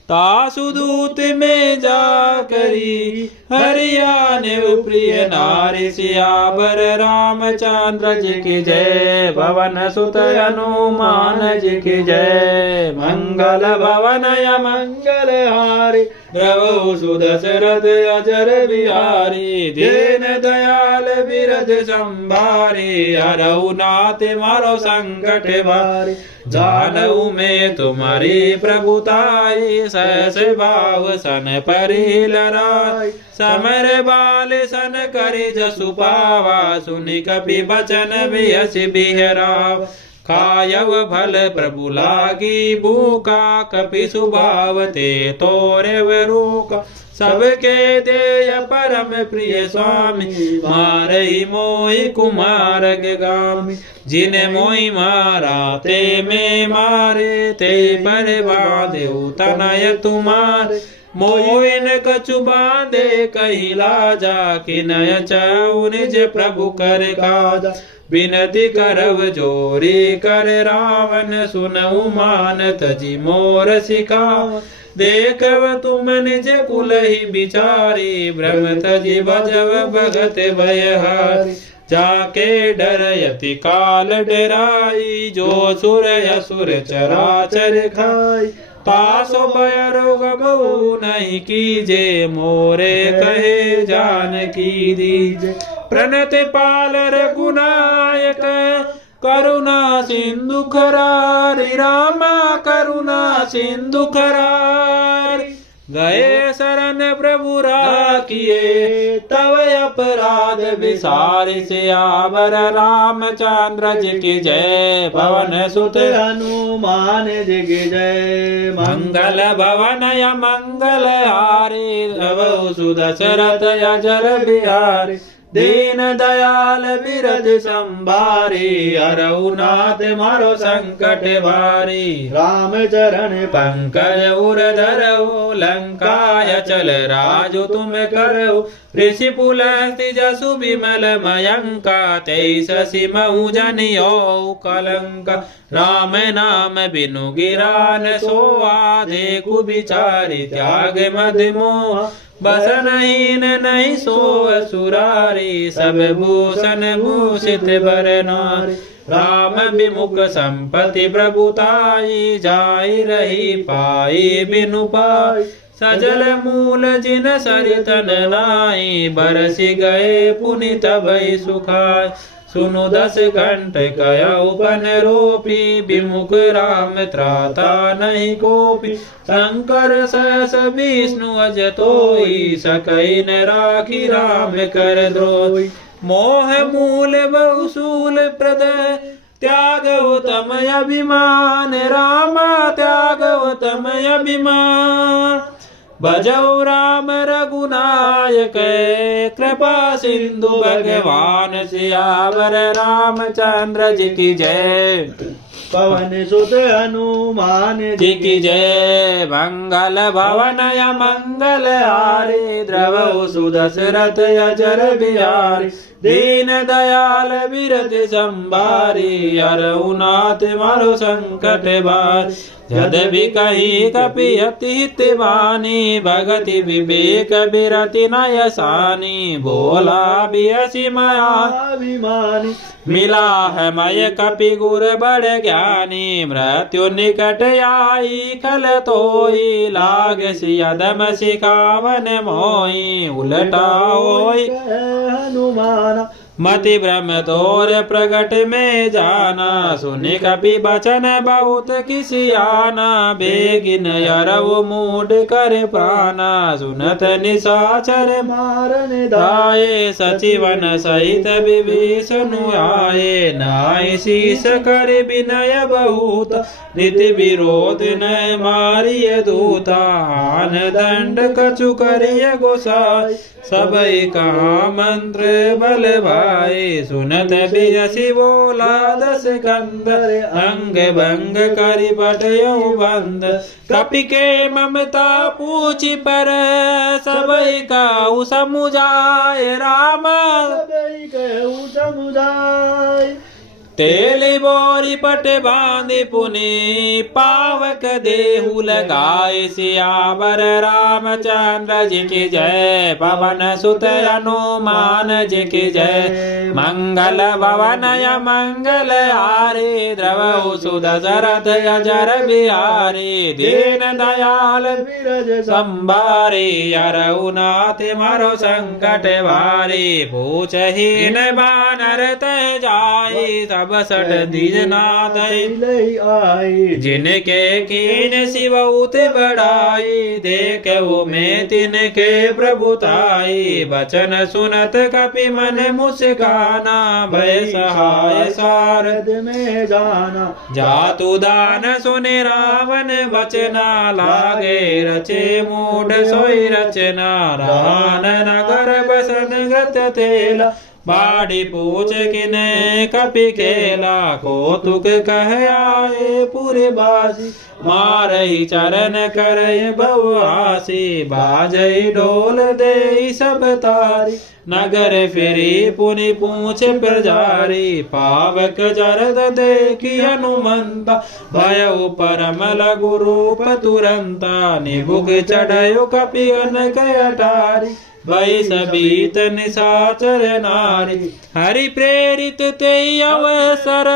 तासु दूत में जा करी हरियाने प्रिय नारी सियावर रामचंद्र जी की जय। भवन सुत हनुमान जी की जय। मंगल भवन मंगल हारी द्रवहु सुदशरथ अजर बिहारी। दीन दयाल बिरध संभारी हरहु नाथ मारो संकट भारी। जानऊ में तुम्हारी प्रभुताई सहस भाव सन परि लराई। समर बाल सन करि जसु पावा सुनि कपि बचन बिहसि बिहराव। खायव भल प्रभु लागी भूखा कपि सुभाव ते तोरेव रूका। सबके देय परम प्रिय स्वामी मारहि मोहि कुमार गामी। जिने मोहि मारा ते में मारे ते पर बांधेउ तनय तुम्हारे। मोहिन कछु बांधे कही लाजा किनय चाउ निज प्रभु कर काजा। बिनती करव जोरी कर रावण सुनऊ मानत जी मोर सिखाव। देखव तुम निज कुल ही बिचारी भ्रम तजी बजव भगत भयहारी। जाके डर यति काल डराई जो सुर असुर चराचर खाई। तासो भय रोग बहु नहीं कीजे मोरे कहे जान की दीजे। प्रणत पाल रघुनायक करुणा सिंधु खरारी। रामा करुणा सिंधु खरारी। गए शरण प्रभु राखिए तव अपराध विसारि। सियावर रामचंद्र जी की जय। भवन सुत हनुमान जी की जय। मंगल भवन मंगल हारी द्रवहु सुदशरथ अजर बिहारी। दीन दयाल बिरध संभारी हरहु नाथ मारो संकट भारी। राम चरण पंकज उर धरहु लंकाय चल राजु तुम करहु। ऋषि पुलस्ति जसु विमल मयंका तेईस सिमहु जनियो कलंका। राम नाम बिनु गिरान सोआ देखु बिचारी त्याग मद मोह। बसनहीन नहीं सो असुरारी सब भूषण भूषित बर नारी। राम विमुख संपत्ति प्रभुताई जाई रही पाई बिनु पाई। सजल मूल जिन सरितन नाई बरसि गए पुनित भई सुखाय। सुनु 10 घंट कयउ बन रोपी विमुख राम त्राता नहीं कोपी। शंकर सहस विष्णु अज तोई सकई न राखी राम कर द्रोही। मोह मूल बहुसूल प्रद त्यागव तम अभिमान। रामा त्यागव तम अभिमान। भजौ राम रघुनायक कृपा सिंधु भगवान। सियावर रामचंद्र जी की जय। पवन सुत हनुमान जी की जय। मंगल भवन मंगल हारी द्रवहु सुदशरथ अजर बिहारी। दीन दयाल बिरध संभारी हरहु नाथ मारो संकट भारी। यद्यपि कही कपि अति हित वाणी भगति विवेक बिरति नय सानी। भोला बियसि अभिमानी मिला है मय कपि गुर बड़ ज्ञानी। मृत्यु निकट आई कल तोई लाग सियदम सिकावन मोई। उलटा होई हनुमाना मति भ्रम तोर प्रगट में जाना। सुनि कपि बचन बहुत किसी आना। बेगिन यरव मूड कर प्राणा। सुनत निशाचर मारन दाये सचिवन सहित विभीषण आये। नाय शीस कर विनय बहुत नीति विरोध न मारिय दूता। आन दंड कछु करिय गोसाई सबई कहा मंत्र बल भाई। सुनत बियसि बोला 10 कंदर अंग भंग करि बटयो बंद। कपि के ममता पूछि पर सबई कहु समुझाय। राम सबई कहु समुझाय। तेली बोरी पट बांधि पुनि पावक देहु लगाए सियावर रामचंद्र जी की जय। पवन सुत हनुमान जी की जय। मंगल भवन मंगल हारी द्रवहु सुदशरथ अजर बिहारी। दीन दयाल बिरज संभारी हरहु नाथ मारो संकट भारी। पूछहीन बानर तै जाई सब सठ दीजनाथ आई। जिनके कीन शिवउत बढ़ाई देखो में तिनके प्रभुताई। बचन सुनत कपि मन मुस्काना भय सहाय सारद में जाना। जातु दान सुनि रावण बचना लागे रचे मूढ़ सोई रचना। रान नगर बसन ग्रत तेला बाड़ी पूछ किने कपि खेला। कौतुक कह आए पूरे बासी मारही चरण करय बवासी। बाजई ढोल दे सब तारी नगर फिरी पुनि पूछ प्रजारी। पावक जरद देखी हनुमंता भयउ परम लघु रूप तुरंता। निबुक चढ़यो कपि अनक अटारी भई सबीत निशाचर नारी। हरि प्रेरित ते अवसर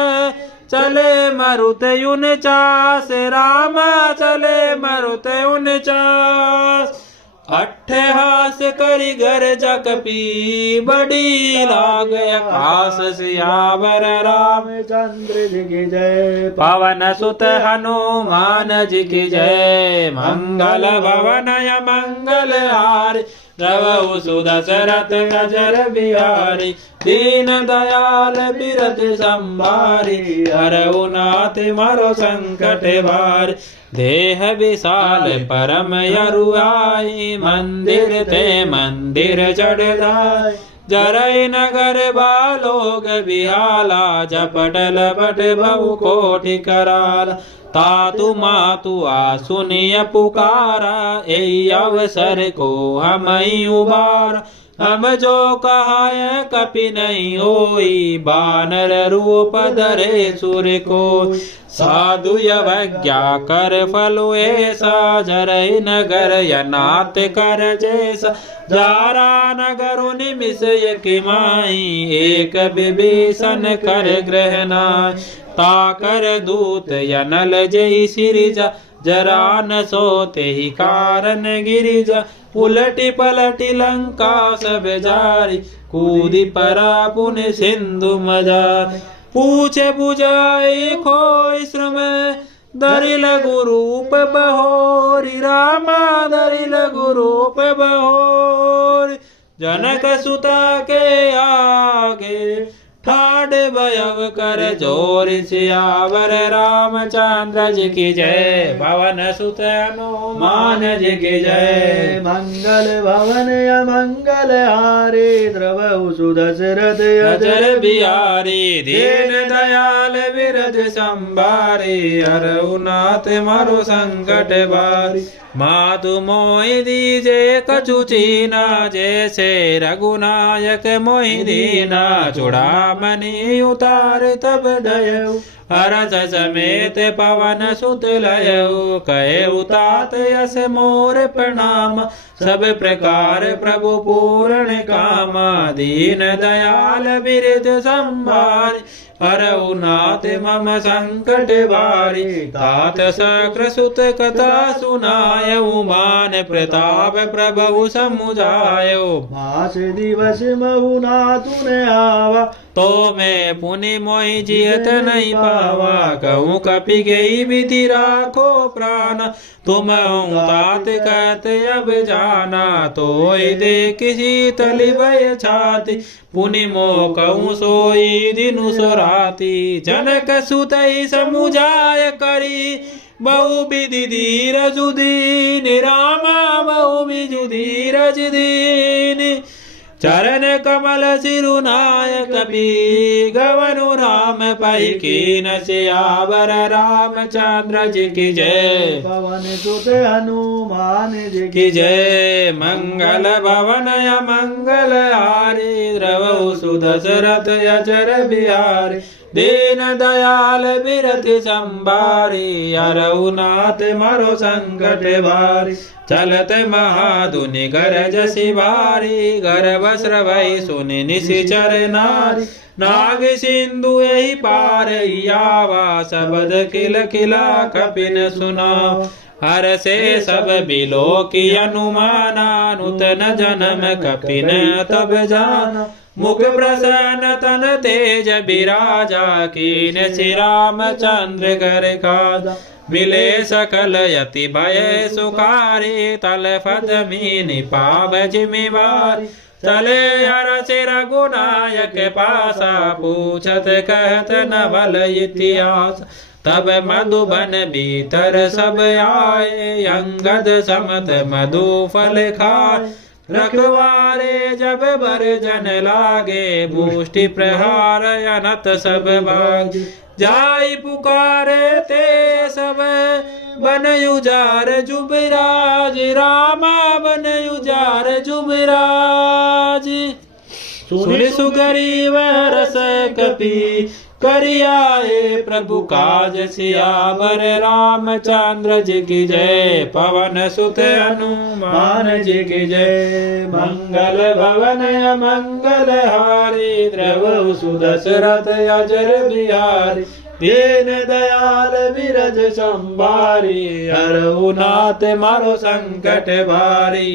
चले मरुत उनचास। राम चले मरुत उनचास। अट्ठहास करि गर जकपी बड़ी लाग आकाश। सियावर रामचंद्र जी की जय। पवन सुत हनुमान जी की जय। मंगल भवन मंगल हारी द्रवहु सुदशरथ अजर बिहारी। दीन दयाल बिरज संभारी हरहु नाथ मारो संकट भारी। देह विशाल परम यरुआई मंदिर ते मंदिर चढ़ाई। जरई नगर बालोग बिहाला झपट लपट बहु कोटि कराला। तातु मातु आ सुनिय पुकारा एहि अवसर को हमई उबार। हम जो कहाय कपि नहीं होई बानर रूप धरे सुर को। साधु यवज्ञा कर फलो ऐसा जरई नगर यनात कर जैसा। जारा नगर निमिष यकिमाई एक विभीषण कर ग्रहनाय। ताकर दूत यनल जय सिरिजा जरा न सोते ही कारण गिरिजा। उलटी पलटी लंका सब जारी कूदी परा पुन सिंधु मजारी। पूछे बुझाई खोई श्रम धरि लघु रूप बहोरी। रामा धरि लघु रूप बहोरी। जनक सुता के आगे ठाड़ भयव कर जोर। सियावर रामचंद्र जी की जय। पवन सुत हनुमान जी की जय। मंगल भवन मंगल हारी द्रवहु सुदशरथ अजर बिहारी। दीन दयाल बिरज संभारी हरहु नाथ मारो संकट भारी। मातु मोहि दीजे कछु चीना जैसे रघुनायक मोहि दीना। चूड़ामणि उतार तब दयऊ हरस समेत पवन सुत लयऊ। कहे उतात यस मोर प्रणाम सब प्रकार प्रभु पूर्ण कामा। दीन दयाल बिरज संभारी हरहु नाथ मम संकट भारी। तात सक्र सुत कथा सुनायऊ मान प्रताप प्रभु समुझायो। मास दिवस महु नाथु ने आवा तो मैं पुनि मोहि जियत नहीं पावा। कहूँ कपि गई विधि राखो प्राण तुम तात कहत अब जाना। तो देख शीतल भय छाती पुनि मोह कहूँ सोई दिनु सोराती। जनक सुतई समुझाय करी बहु विधि धीरज दीन। रामा बहु विधि धीरज दीन। चरण कमल सिरुनाय कपि गवनु राम पै कीन। सियावर रामचंद्र जी की जय। पवन सुत हनुमान जी की जय। मंगल भवन मंगल हारी द्रवहु सुदशरथ अजर बिहारी। दीन दयाल बिरति संभारी हरऊ नाथ मारो संकट भारी चलत महाधुनि गरज सिवारी गर्भ स्रवै सुनि निशिचर नारी नाग सिंधु यही पार आवा शबद किल किला कपिन सुनाओ हर से सब बिलो की अनुमाना नूतन जन्म कपिन तब जाना मुख प्रसन्न तन तेज बिराजा कीन श्री रामचंद्र कर काजा मिले सकल यति भय सुखारी तल फत मीनि पाव जिम्मेवारी चले हर से रघुनायक पासा पूछत कहत नवल इतिहास तब मधुबन भीतर सब आए अंगद समत मधु फल खाए रखवारे जब बरजन लागे मुष्टि प्रहार अनत सब भाग जाई पुकारे ते सब बन उजार जुबराज रामा बन उजार जुबराज सुनि सुगरीव रस कपि करियाए प्रभु काज सियावर रामचंद्र जी की जय पवन सुत हनुमान जी की जय मंगल भवन मंगल हारी द्रव सुदशरथ अजर बिहारी दीन दयाल विरज संभारी हरऊ नाथ मारो संकट भारी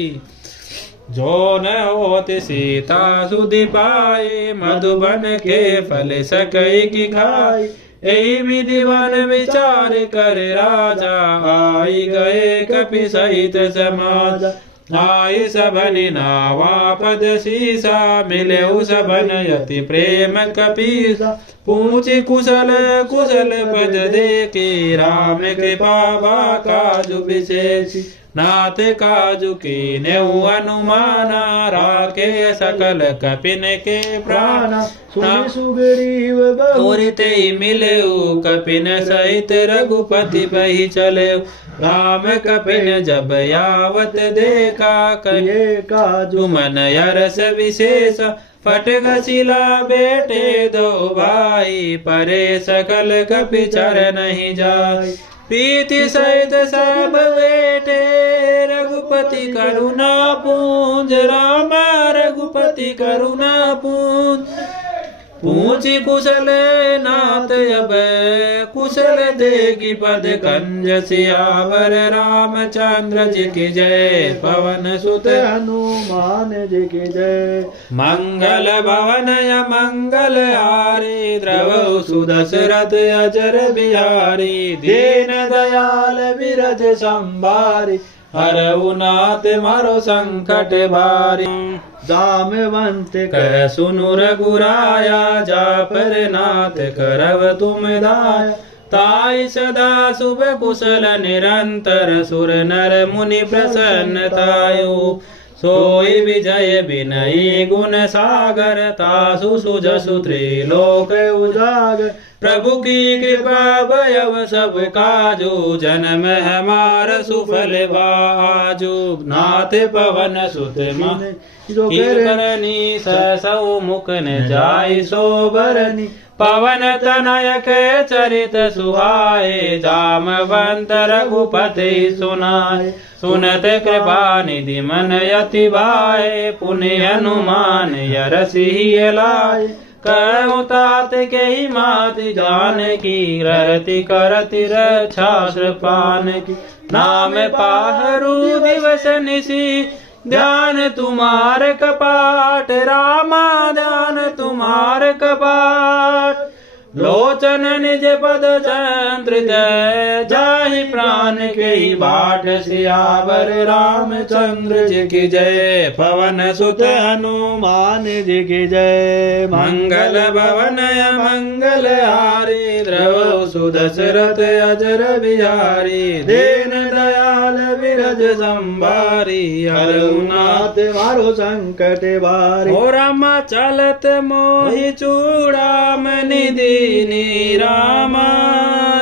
जो न होत सीता सुधि पाए मधुबन के फल सकई की खाई यही विधिवन विचार कर राजा आई गए कपि सहित समाज आई सबनि नावा पद सीसा मिले सबन यति प्रेम कपीसा पूछी कुशल कुशल पद देखे राम कृपा काजु विशेषी नाथ काजु की नेउ अनुमाना राखे सकल कपिन के प्राण सुग्रीव बहुरिते मिले कपिन सहित रघुपति बही चले राम कपिन जब यावत देखा कहे काजु मन यरस विशेष फट घसिला बेटे दो भाई परे सकल कपि चर नहीं जाय प्रीति सहित सब बेटे रघुपति करुणा पूंज रामा रघुपति करुणा पूंज पूछी कुशल नाथ अब कुशल देगी पद कंज सियावर रामचंद्र जी की जय पवन सुत हनुमान जी की जय मंगल भवन मंगल हारी द्रव सुदशरथ अजर बिहारी दीन दयाल विरज संभारी हरऊ नाथ मारो संकट भारी जामवंत कह सुनु रघुराया जा पर नाथ करव तुम दाया ताई सदा शुभ कुशल निरंतर सुर नर मुनि प्रसन्नतायु सोई विजय विनयी गुण सागर तासु सुजसु त्रिलोक उजागर प्रभु की कृपा भयव सब काजू जन्म हमार सुफल बाजू नाथ पवन सुत मन करनी सौ मुख न जाय सोबरनी पवन तनय के चरित सुहाए जामवंत रघुपति सुनाए सुनत कृपा निधि मन यति भाए पुण्य हनुमान यरसी लाए कहूँ तात के ही मात जान की रहती करती रक्षा पान की नाम पाहरू दिवस निशी ध्यान तुम्हार कपाट रामा ध्यान तुम्हार कपाट लोचन निज पद चंद्र जय जाहि प्राण के ही बाट सियावर रामचंद्र जी की जय पवन सुत हनुमान जी की जय मंगल भवन मंगल हारी द्रव सुदशरथ अजर बिहारी दीन दयाल विरज संभारी हरऊ नाथ मारो संकट भारी ओ राम चलत मोहि चूड़ामणि दीनी रामा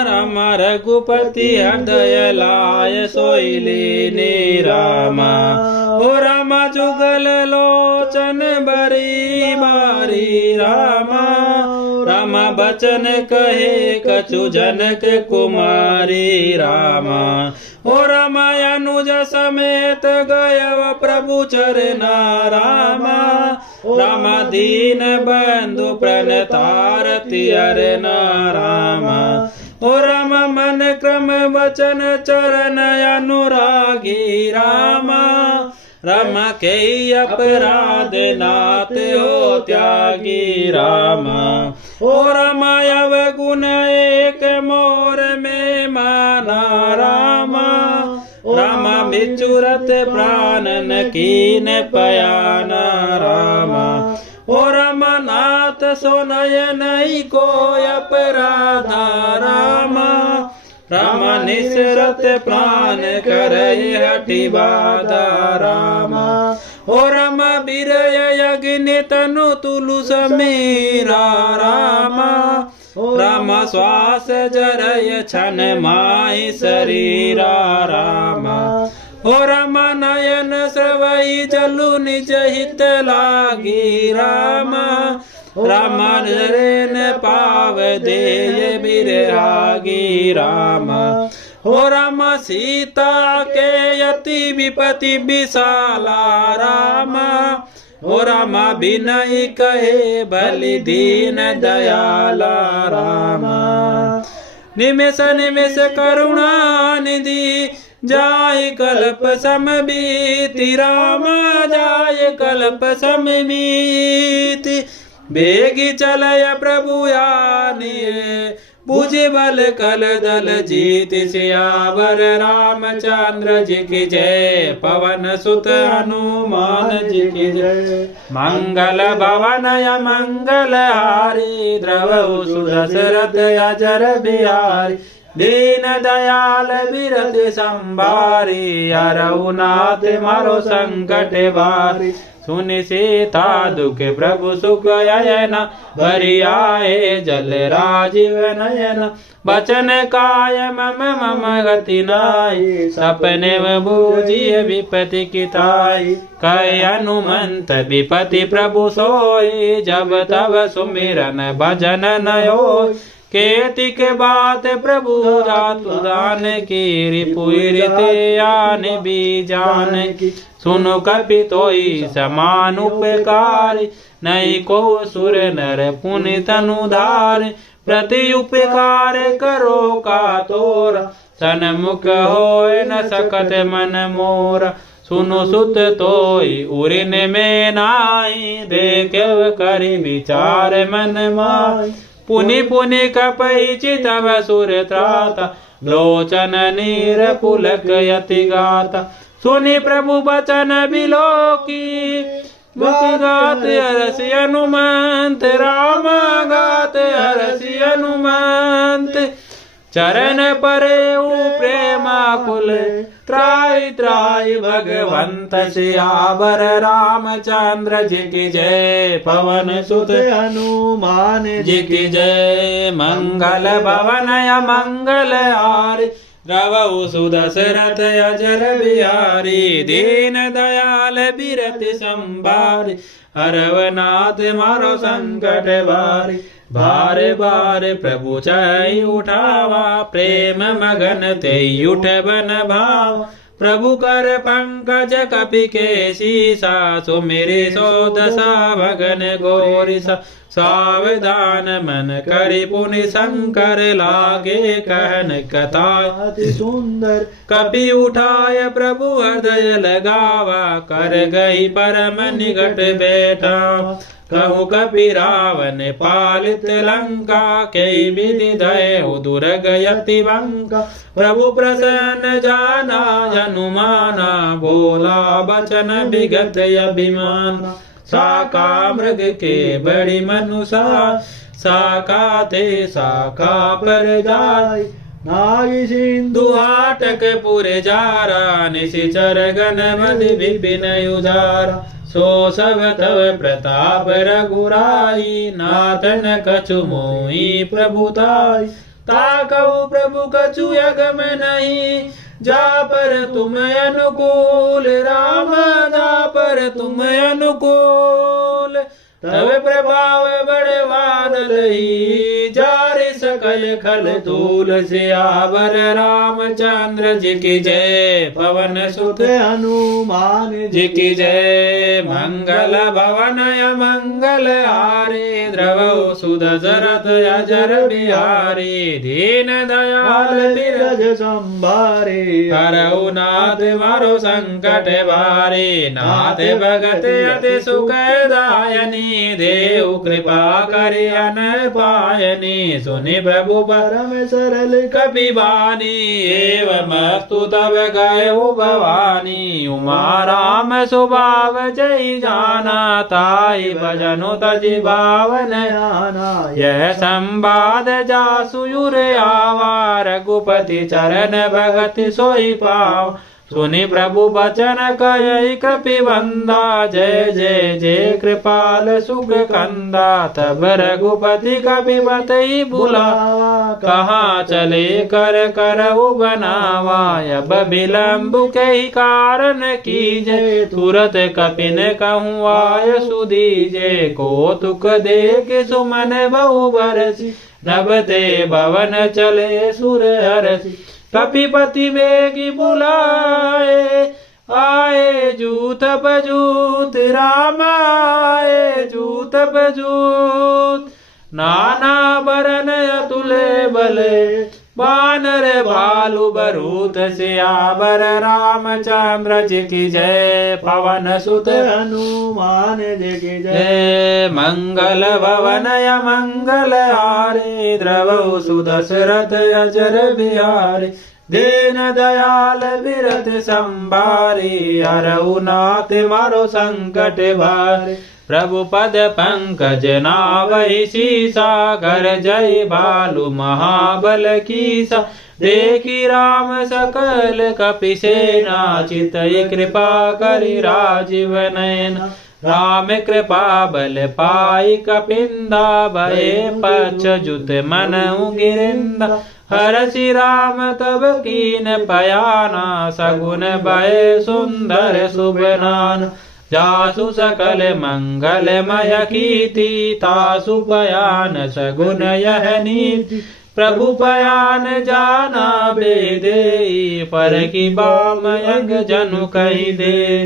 राम रघुपति हृदय लाय सोइलीनी रामा ओ राम जुगल लोचन बरी बारी रामा राम राम बचन कहे कछु जनक कुमारी रामा। ओ रामा अनुज समेत गयव प्रभु चरना रामा। रामा दीन बंधु प्रणतारति अरना रामा। ओ राम मन क्रम वचन चरण अनुरागी रामा। रामा के अपराध नाथ हो त्यागी रामा। ओ रामा अवगुण एक मोर में माना रामा। रामा बिचुरत प्राणन कीन पयाना रामा। ओ रामा नाथ सो नयन को अपराधा रामा। रामा निसरत प्राण करय हठि बाधा रामा। ओ रामा बिरय अग्नि तनु तुलु समीरा रामा। रामा श्वास जरय छन माहि शरीरा रामा। ओ रामा नयन स्रवई जलु निज हित लागी रामा। रामा नरेन पाव देय बिरहागी रामा। ओ रामा सीता के यति विपति विशाला रामा। ओ रामा बिनय कहे बलि दीन दयाला रामा। निमेष निमेष करुणा निधि जाय कल्प समबीति रामा। जाय कल्प समबीति बेगी चलय प्रभु यानिये। बुझि बल कल दल जीत सियावर रामचंद्र जी की जय। पवन सुत हनुमान जी की जय। मंगल भवन मंगल हारी द्रवहु सुदशरथ अजर बिहारी। दीन दयाल बिरति संभारी हरहु नाथ मारो संकट भारी। सुनि सीता दुख प्रभु सुख अयना। भरि आए जल राजीव नयन। बचन काय मम मम गति नाई। सपने बूझिय विपति किताई। कह हनुमंत विपति प्रभु सोई। जब तब सुमिरन भजन न होय। केति के बात प्रभु जातु दान की। रिपुरीते आन बीजान की। सुनु कपि तोई समान उपकारी। नहीं को सुर नर पुनि तनुधार। प्रति उपकार करो का तोरा। सन्मुख होय न सकत मन मोरा। सुनु सुत तोई उरिन में नाई। देख करि विचार मन माई। पुनि पुनि कपि चितव सुर त्राता। लोचन नीर पुलक यति गाता। सुनि प्रभु बचन बिलोकी। मुख गात हरसि हनुमंत। राम गात हरसि हनुमंत। चरण परेउ प्रेमाकुल। त्राहि त्राहि भगवंत सियावर रामचंद्र जी की जय। पवन सुत हनुमान जी की जय। मंगल भवन मंगल हारी। द्रवहु सुदशरथ अजर बिहारी। दीन दयाल बिरति संभारी। हरव नाथ मारो संकट भारी। बारे बारे प्रभु चै उठावा। प्रेम मगन ते उठ बन भाव। प्रभु कर पंकज कपि के शीसा। सुमिरि सो दशा भगन गोरिसा। सावधान मन करि पुनि शंकर लागे। कहन कथा अति सुंदर। कपि उठाय प्रभु हृदय लगावा। कर गई परम निकट बैठा। कहु कपि रावण पालित लंका। कई विधि दयौ दुर्ग यति बंका। प्रभु प्रसन्न जाना हनुमाना। बोला बचन विगत अभिमान। साका मृग के बड़ी मनुषा। साका ते साका पर जाय। नागी सिंधु हाटक पुर जारा। निशिचर गण मधि विपिन उजारा। सो सब तव प्रताप रघुराई। नाथन कछु मोहि प्रभुताई। ताकऊ प्रभु कछु यगम नहीं। जा पर तुम अनुकूल राम। जा पर तुम अनुकूल। तब प्रभाव बड़े बादल ही जारी सकल खल तूल सियावर रामचंद्र जी की जय। पवन सुत हनुमान जी की जय। मंगल भवन मंगल हारे द्रव सुदशरथ अजर बिहारी। दीन दयाल बिरज संभारे करऊ नाथ मारो संकट भारे। नाथ भगत अति सुख दायनी देव कृपा करि अन पायनी। सुनि प्रभु परम सरल कपि बानी एवं अस्तु तब गयो भवानी। उमा राम स्वभाव जय जाना ताई भजनु तजि भावन आना। यह संवाद जासुयुर आवा रघुपति चरण भगत सोई पाव। सुनि प्रभु बचन कहि कपिबंदा जय जय जय कृपाल सुख कंदा। तब रघुपति कपिबतहि बुलावा कहाँ चले कर करऊ बनावा। अब विलम्ब कहि कारण कीजे तुरत कपिन कहूँ आय सुदीजे। कौतुक देख सुमन बहु बरसी नभते भवन चले सुर हरसी। कपिपति बेगी बुलाए आए जूत बजूत राम आए जूत बजूत। नाना बरन अतुले बले बानर भालु बरूत सियावर रामचंद्र जी की जय। पवन सुत हनुमान जी की जय। जय। मंगल भवन मंगल हारे द्रव सुदशरथ अजर बिहारी। दीन दयाल बिरत संभारी हरऊ नाथ मारो संकट भारी। प्रभु पद पंकज नावहि सीसा कर जय भालु महाबल कीसा। देखी राम सकल कपिसेना चितई कृपा करि राजीव नयना। राम कृपा बल पाई कपिंदा भये पक्ष जुत मनहु गिरिंदा। हरसि राम तब कीन पयाना सगुन भय सुंदर शुभनान। जासु सकल मंगलमय कीर्ति तासु पयान सगुन यह नीति। प्रभु पयान जाना बेदेई पर की बाम यज्ञ जनु कही दे।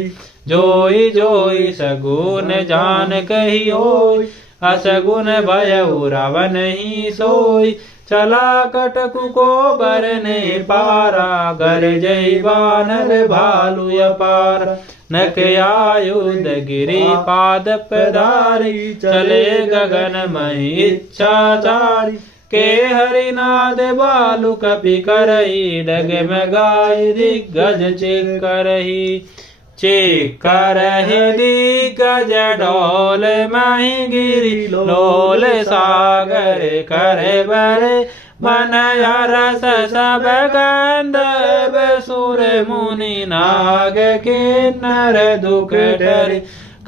जोई जोई सगुन जान कही होई असगुन भयउ रावण ही सोई। चला कटकु को बरने पारा गर जय बानर भालु अपार। नक आयुध गिरी पाद पधारी चले गगन मही इच्छाचारी। के हरिनाद बालु कपि करही डग में गाय दिग्गज चेक करही। चेक करही दिग्गज डोल मही गिरी लोल सागर करे बरे। मन रस सब गंधर्व सुर मुनि नाग किन्नर दुख डरि।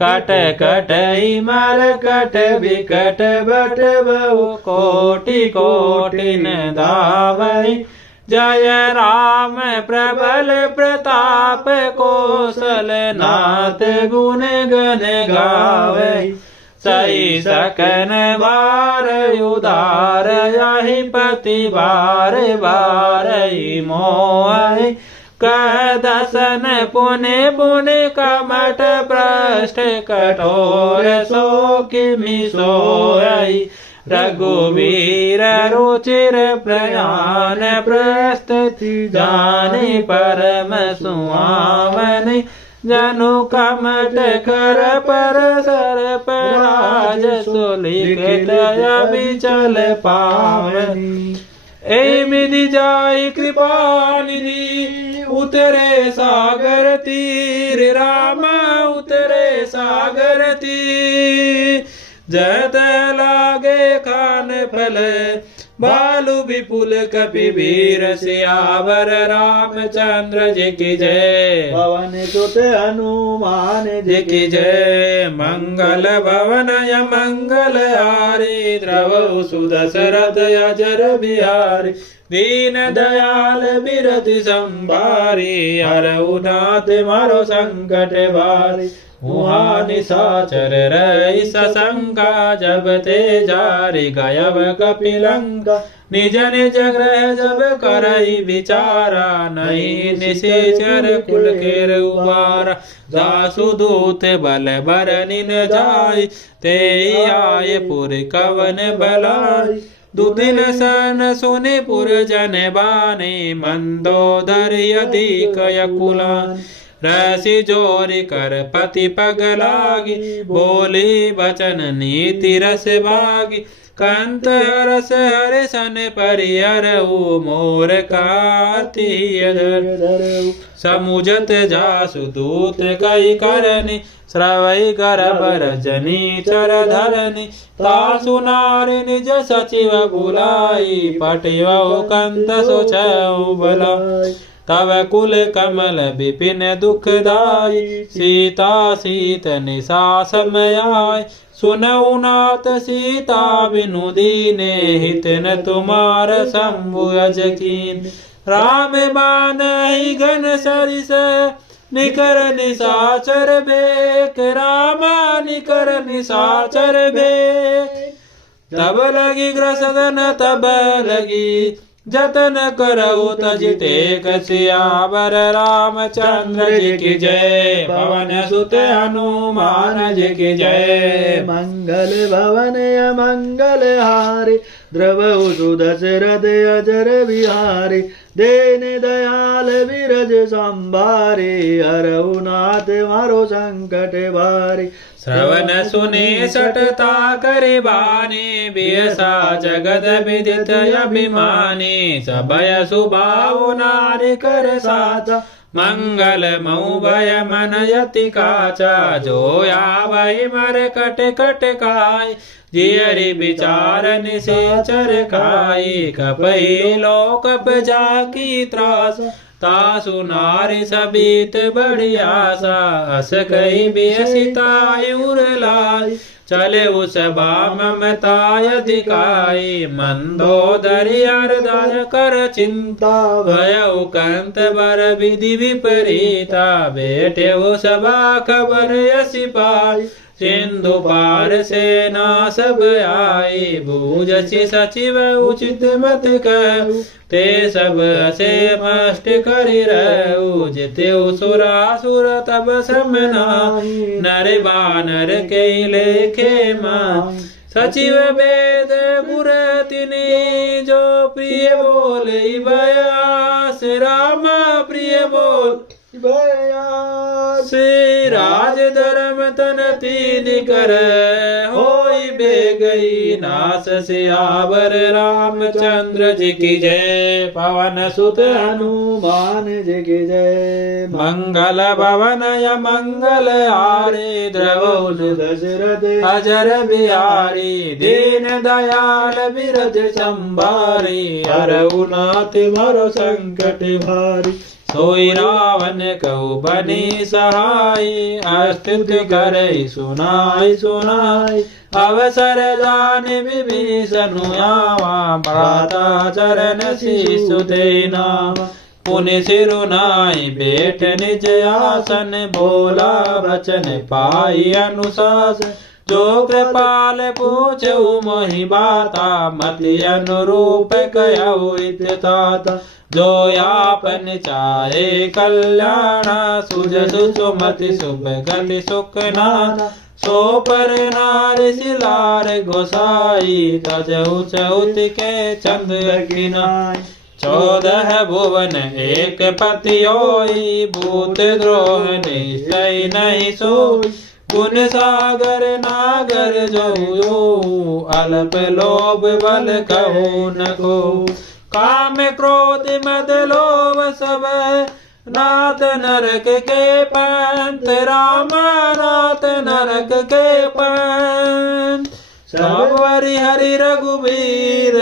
कट कटई मर कट विकट बट बहु कोटि कोटिन धावई। जय राम प्रबल प्रताप कौशल नाथ गुण गण गावई। सही सकन बार उदार यही पति बार बार मोह। कह दसन पुण्य पुण्य कमठ पृष्ठ कठोर सो किमि सोई। रघुवीर रुचिर प्रयाण प्रस्तुति जाने परम सुहावनी। जनु कमठ कर पर सर पराज सुलिखित विचल पावनी। ऐ मिधि जाय कृपा निधि उतरे सागर तीर। राम उतरे सागर तीर। जत लागे खान फल बालु विपुल कपि वीर। सियावर रामचंद्र जी की जय। पवन सुत हनुमान जी की जय। मंगल भवन मंगल हारी द्रव सुदशरथ अजर बिहारी। दीन दयाल बिरति संभारी हरऊ नाथ मारो संकट भारी। उहाँ निशाचर रही सशंका, जब ते जारि गयव कपिलंका। निज निज ग्रह जब करई विचारा, नहीं निशाचर कुल केर उबारा। जासु दूत बल बरनिन जाय, ते आये पुर कवन बलाई। दुदिन सन सुनि पुर जन बाने, मंदोदरी अधिक यकुलान। रसी जोरि कर पति पग लागी, बोली बचन नीति रस भागी। कंत रस हर सन परिहरऊ, मोर काति धरऊ। समुझत जासु दूत कई करनी, श्रवई गर्भ रजनी चर धरनी। तासु नारि निज सचिव बुलाई, पटिवउ कंत सोचऊ बलाई। तव कुल कमल विपिन दुखदाई, सीता सीत निशा समयाय। सुनऊ नाथ सीता बिनु दीने, हित न तुम्हार शंभु अजकीन। राम बानहि घन सरिस, निकर निशाचर भेक। रामा निकर निशाचर भेक। तब लगी ग्रसदन तब लगी, जतन करऊ तज टेक। सियावर रामचंद्र जी की जय, पवन सुत हनुमान जी की जय। मंगल भवन मंगल हारी, द्रवहु सुदशरथ अजर बिहारी। देन दयाल विरज संभारे, हरहु नाथ मारो संकट भारी। श्रवण सुने सटता करे बाने, बियसा जगद विदित अभिमानी। सबय सुभाव नारि कर साचा, मंगल मऊ भय मन यति काचा। जो आवै मर कट कट खाय, जियरि विचार निशाचर खाई। कपई लोक जाकी त्रास, तासु नारि सबीत बड़ी आशा। अस कई बियसितायुर लाई, चले उस ममताय दिखाई। मंदोदरी हरदय कर चिंता, भयउ कंत बर विधि विपरीता। बेटे वो सभा खबर यसी पाई, सिंधु पार सेना सब आई। बूझसि सचिव उचित मत कहु, ते सब असे मष्ट करि रहु। जितेउ सुरासुर तब सम नाहि, नर बानर के लेखे माहि। सचिव वेद गुर तिनि, जो प्रिय बोले बयास। रामा प्रिय बोल बयास। राज धर्म तन तीन कर, होई बे गई नास। सियावर रामचंद्र जी की जय, पवन सुत हनुमान जी की जय। मंगल भवन या मंगल हारी, द्रवहु दशरथ अजर बिहारी। दीन दयाल विरज संभारी, हरहु नाथ मारो संकट भारी। सोई रावण कहु बनी सहाय, अस्तुति करई सुनाई सुनाई। अवसर जान विभीषण आवा, भ्राता चरण शीशु दे नावा। पुनि सिरुनाई बेट निज आसन, बोला वचन पाई अनुशासन। जो कृपाल पूछऊ मोहि बाता, मति अनुरूप कहऊ इत्ताता। जो यापन चाहे कल्याणा, सुजसु सुमति शुभ गति सुख नाना। सो पर नारि सिलार गोसाई, तजहु चौत के चंद्र किनाई। 14 भुवन एक पति होई, भूत द्रोह निश्चय नहीं सोई। गुण सागर नागर जो, अल्प लोभ बल कहु न को। काम क्रोध मद लोभ सब, नाथ नरक के पंथ। रामा नाथ नरक के पंथ। सब हरि हरि रघुबीर,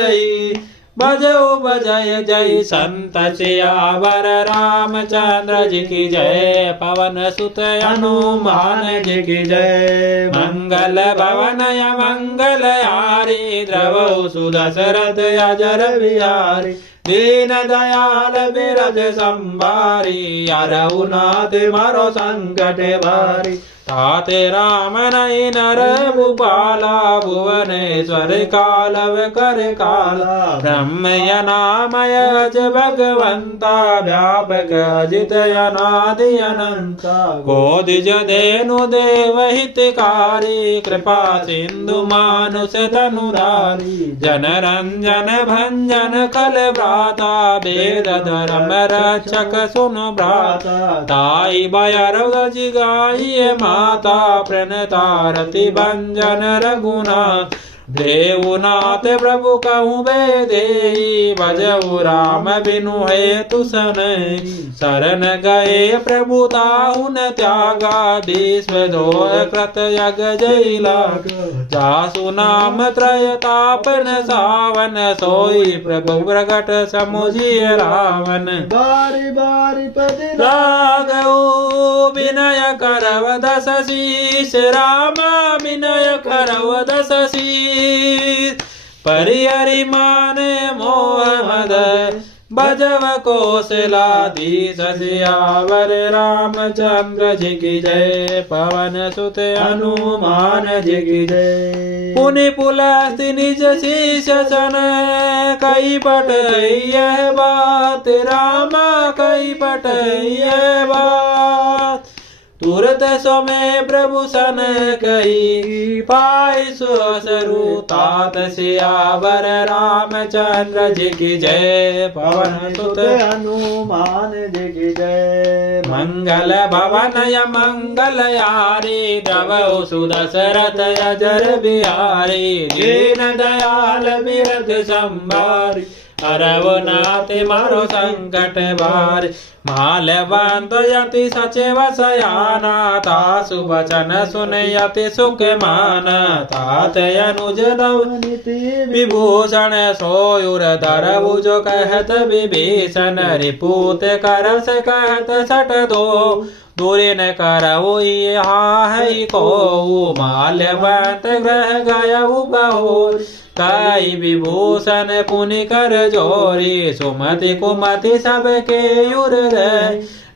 बजो बजय जय संत। सियावर रामचंद्र जी की जय, पवन सुत हनुमान जी की जय। मंगल भवन मंगल हारी, द्रवहु सुदशरथ अजर बिहारी। दीन दयाल बिरद संभारी अरहु नाथ मारो संकट भारी ताते राम नहीं नर भूपाला भुवनेश्वर कालव कर काला ब्रह्मय नामय ज भगवंता व्यापक अजित अनादि अनंता गोदिज धेनु देव हितकारी कृपा सिंधु मानुष तनुरारी जन रंजन भंजन कल भ्राता वेद धर्म रक्षक सुन भ्राता ताई भैरव जिगाई माता प्रणतारति भंजन रघुनाथ देवनाथ प्रभु कहूँ बेदेई भजऊ राम बिनु हेतु सनई शरण गए प्रभु ताहु न त्यागा विश्व दोष कृत यग जैला जासु नाम त्रय तापन सावन सोई प्रभु प्रगट समुझिय रावण बारी बारी पद राघव विनय करव दस शीष रामा विनय करव दस शीष परिहरि माने मोह मद भजव कौशलाधीश सियावर रामचंद्र जी की जय पवन सुत हनुमान जी की जय पुनि पुलस्ति निज शीश सन कई पट यह बात रामा कई पट यह बात तुरत सोमे प्रभु सन कही पाई सुअसरु तात सियावर रामचंद्र जी की जय पवन सुत हनुमान जी की जय मंगल भवन य मंगल यारी द्रव सुदशरथ अजर बिहारी दीन दयाल बिरद संभारी अरहु नाथ मारो संकट भारी माल्यवंत यति सचिव सयाना तासु वचन सुनयति सुख माना तात अनुज नवनीति विभूषण सोयुर धरऊ जो कहत विभीषण रिपुत करस कहत सट दो दूरी न करऊ यहाँ है को माल्यवंत ग्रह गयऊ बहु कई विभूषण पुनि कर जोरी सुमति कुमति सबके युर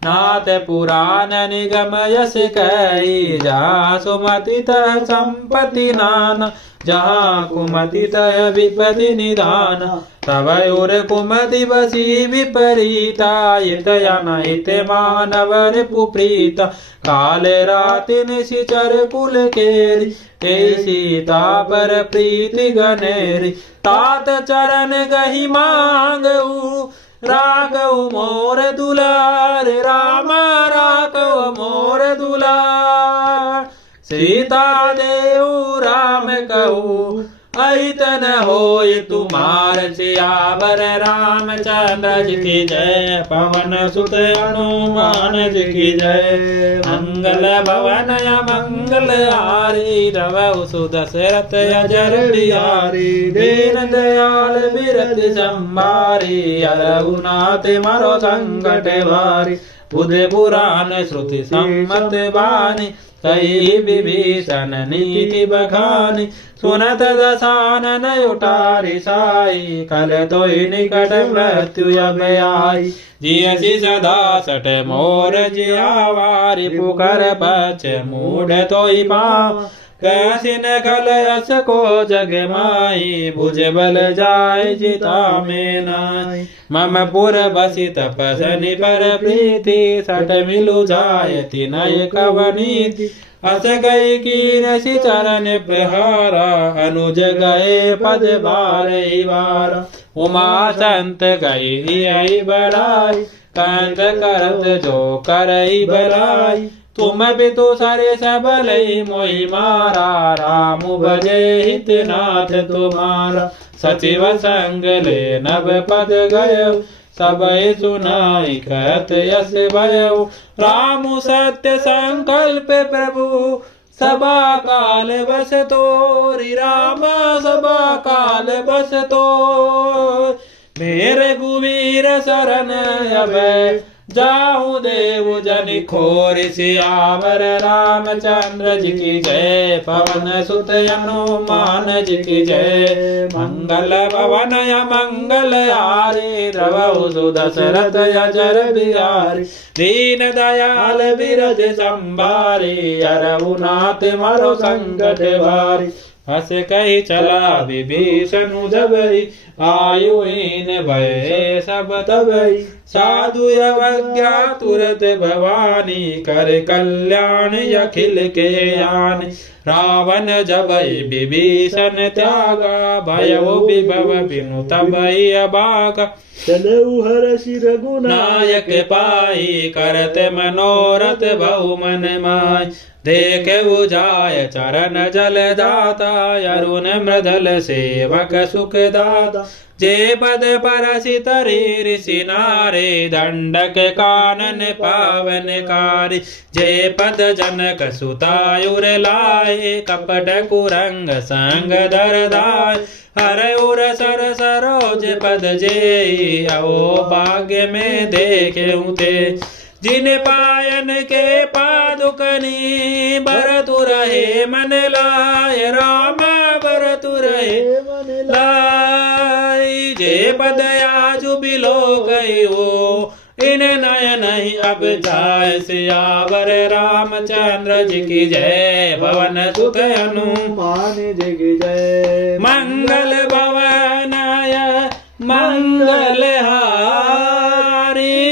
नाथ पुराण निगम यश कई जहाँ सुमति तह संपत्ति नाना जहाँ कुमति तह विपति निधान तब उर कुमति बसी विपरीता इत अनहित मानव रिपुप्रीता काल राति निशिचर कुल केरी ते सीता पर प्रीति गनेरी तात चरण गही मांगऊ राघव मोर दुलार राम राघव मोर दुलार सीता देव राम कहू ऐतन होय तुम्हार सियावर रामचंद्र जी की जय पवन सुत हनुमान जी की जय मंगल भवन य मंगल हारी रवौ सुदशरथ अजर बिहारी दीन दयाल बिरद संभारी अरहु नाथ मारो संकट भारी बुध पुराण श्रुति सम्मत बानी कई विभीषण नीति बखानी सुनत दसानन उठारी साई कल तो निकट मृत्यु अब आई जियसी सदा सट मोर जियावारी पुकर बच मूढ़ तो पाव कैसी न कल यस को जग माई भुज बल जाय जिता में नाई मम पुर बसी तपसनि पर प्रीति सट मिलु जायति नय कवनीति अस गई कीनसी चरण प्रहारा अनुज गए पद बारे बारा उमा संत गई बड़ाई कंत करत जो करई बड़ाई तुम भी तो सारे सबल मोहि मारा राम भजे हित नाथ तुम्हारा सचिव संग ले नभ पद गयो सबय सुनाई कहत यस भयो राम सत्य संकल्प प्रभु सबा काल बस तोरी राम सबा काल बस तो मेरे गुवीर शरण अब जाहू देव जन खोर सियावर रामचंद्र जी की जय। पवन सुत हनुमान जी की जय। मंगल भवन मंगल हारी द्रवहु सुदशरथ अजर बिहारी। दीन दयाल बिरज संभारी हरहु नाथ मारो संकट भारी। हस कही चला विभीषण जबई आयुहीन भय सब तबई। साधु अवज्ञा तुरत भवानी कर कल्याण अखिल के यान। रावण जबई विभीषण त्यागा भयो विभव बिनु तबई अभागा। चलऊ हर्षि नायक पाई करत मनोरथ बहु मन माय। देखे जाय चरण जल दाता अरुण मृदल सेवक सुख दाता। जे पद परसि तरि ऋषि नारे दंडक कानन पावन कारी। जे पद जनक सुतायुर लाए कपट कुरंग संग दर दाय। हर उर सर सरोज पद जेई अवो भाग्य में देखे ते। जिन पायन के पादुकनी बरतु रहे मन लाय। राम बरतु रहे मन लाय। जे पद आजु बिलो गई हो इन नयन ही अब जाय। सियावर रामचंद्र जी की जय। भवन सुत हनुमान जी की जय। मंगल भवनय मंगल हारी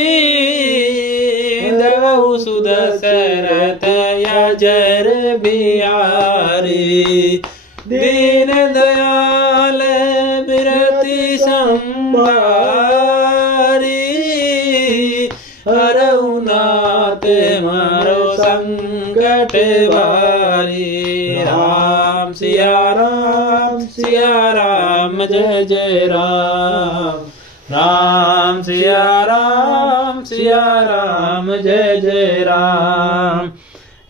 द्रवहु सुदशरथ अजर बिहारी। दीन दयाल बिरति संभारी हरहु नाथ मारो संकट भारी। राम सिया राम जय जय राम। राम सिया राम जय जय राम।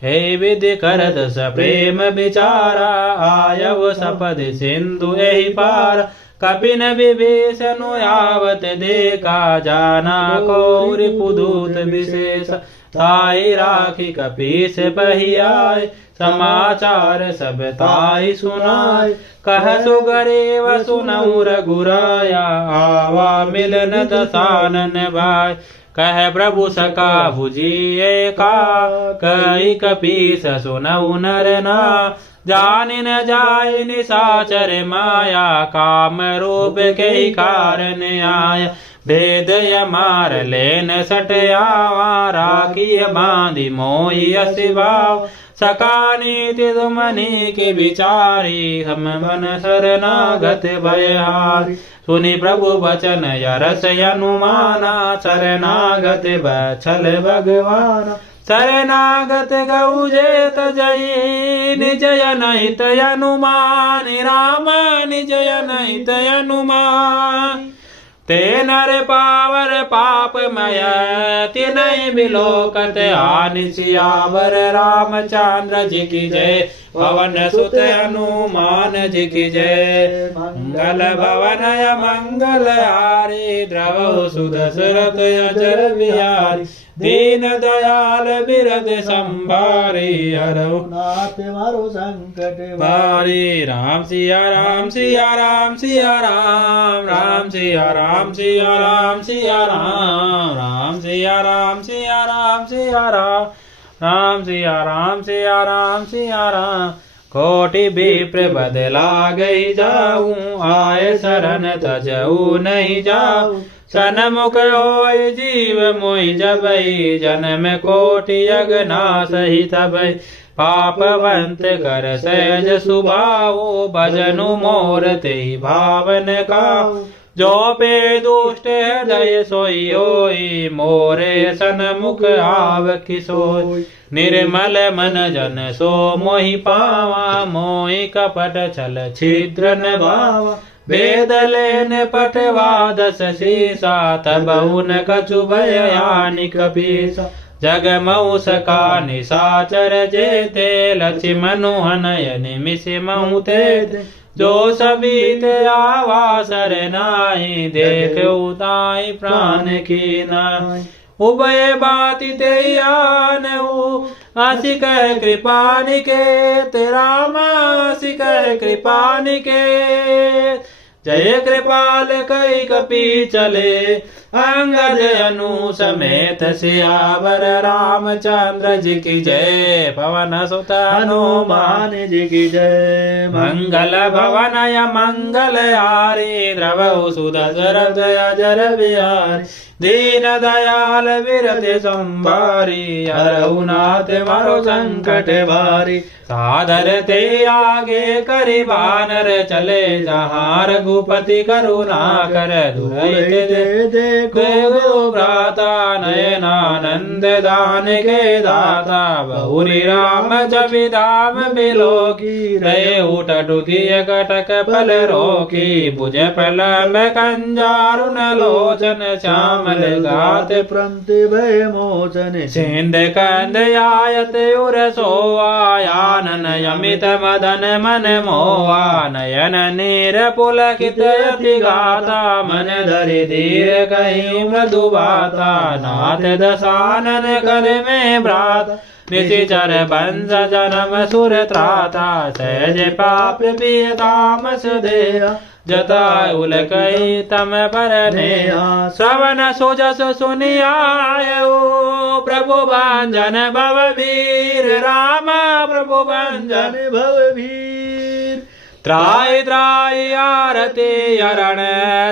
हे विधि करत सप्रेम विचारा आयव सपदि सिंधु एहि पार। कपिन विभीषण आवत देखा जाना को रिपुदूत विशेष। ताई राखी कपीस पहियाय समाचार सब ताई सुनाय। कह सुग्रीव सुनऊ रघुराया आवा मिलन दसानन भाई। कह प्रभु सका भुजिए का कई कपीस सुनऊ नर ना। जानि न जाय निशाचर माया काम रूप के कारण आया। भेद मार लेन सट आवा राखी बांधि मोहि असिभाव। सका नीति तुमनी के विचारी हम मन शरणागत भयहारी। सुनि प्रभु वचन यरस हनुमाना शरणागत बछल भगवाना। शरणागत गौ जेत जयी निज अनहित हनुमान। राम निज अनहित हनुमान। ते नर पावर पापमय तिनहि बिलोकत आनि। सियावर रामचंद्र जी की जय। पवन सुत हनुमान जी की जय। मंगल भवनय मंगल हारी द्रवहु सुदशरथ अजर बिहारी। दीन दयाल बिरद संभारी हरहु नाथ मारो संकट भारी। राम सिया राम सिया राम सिया राम। राम सिया राम सिया राम सिया राम। राम सिया राम सिया राम सिया राम। राम सिया राम सिया राम सिया राम। कोटि विप्र बदला गई जाऊं आए शरण तजऊ नहीं जाऊं। सनमुख होय जीव मोहि जबई जन्म कोटि अगना सही तबई। पापवंत कर सहज सुभाओ भजनु मोर तेहि भावन काऊ। जो पे दुष्ट हृदय सोई होई मोरे सनमुख आव किसोई। निर्मल मन जन सो मोहि पावा मोहि कपट छल छिद्र न भावा। वेद लेन पटवा दस शीसा तबहु न कछु भय हानि कपीसा। जग मऊ सका निशाचर जेते लक्ष्मण हनय निमिष महु ते। जो सबीत आवा शरणाई देख उताई प्राण की नाई। उभय बाति ते आनऊ आसि कह कृपा निकेत राम आसि कह कृपा निकेत जय कृपाल कई कपि चले अंगद अनु समेत सियावर रामचंद्र जी की जय पवन सुत हनुमान जी की जय मंगल भवन य मंगल हारी द्रवहु सुदशरथ अजर बिहारी दीन दयाल विरति संभारी हरहु नाथ मारो संकट भारी सादर ते आगे करि बानर चले जहाँ रघुपति करुणा कर दुरई देखो भ्राता नयनानंद दान के दाता बहुरी राम जपि धाम बिलोकी रहे उठुकी कटक पल रोकी भुज प्रलम कंजारुन लोचन श्यामल गात प्रंति भय मोचन सिंध कंद आयत उर सोआयानन यमित मदन मन मोहा नयन नीर पुलकित अति गाता मन धरि धीर कहीं मृदु बाता नाथ दशानन कर में भ्राता निशिचर बंस जन्म सुर त्राता सहज पाप तामस देहा जटायुल कई तम परने श्रवण सुजस सुनियायो प्रभु भंजन भव वीर राम प्रभु भंजन भव वीर त्राय त्राय आरती अरण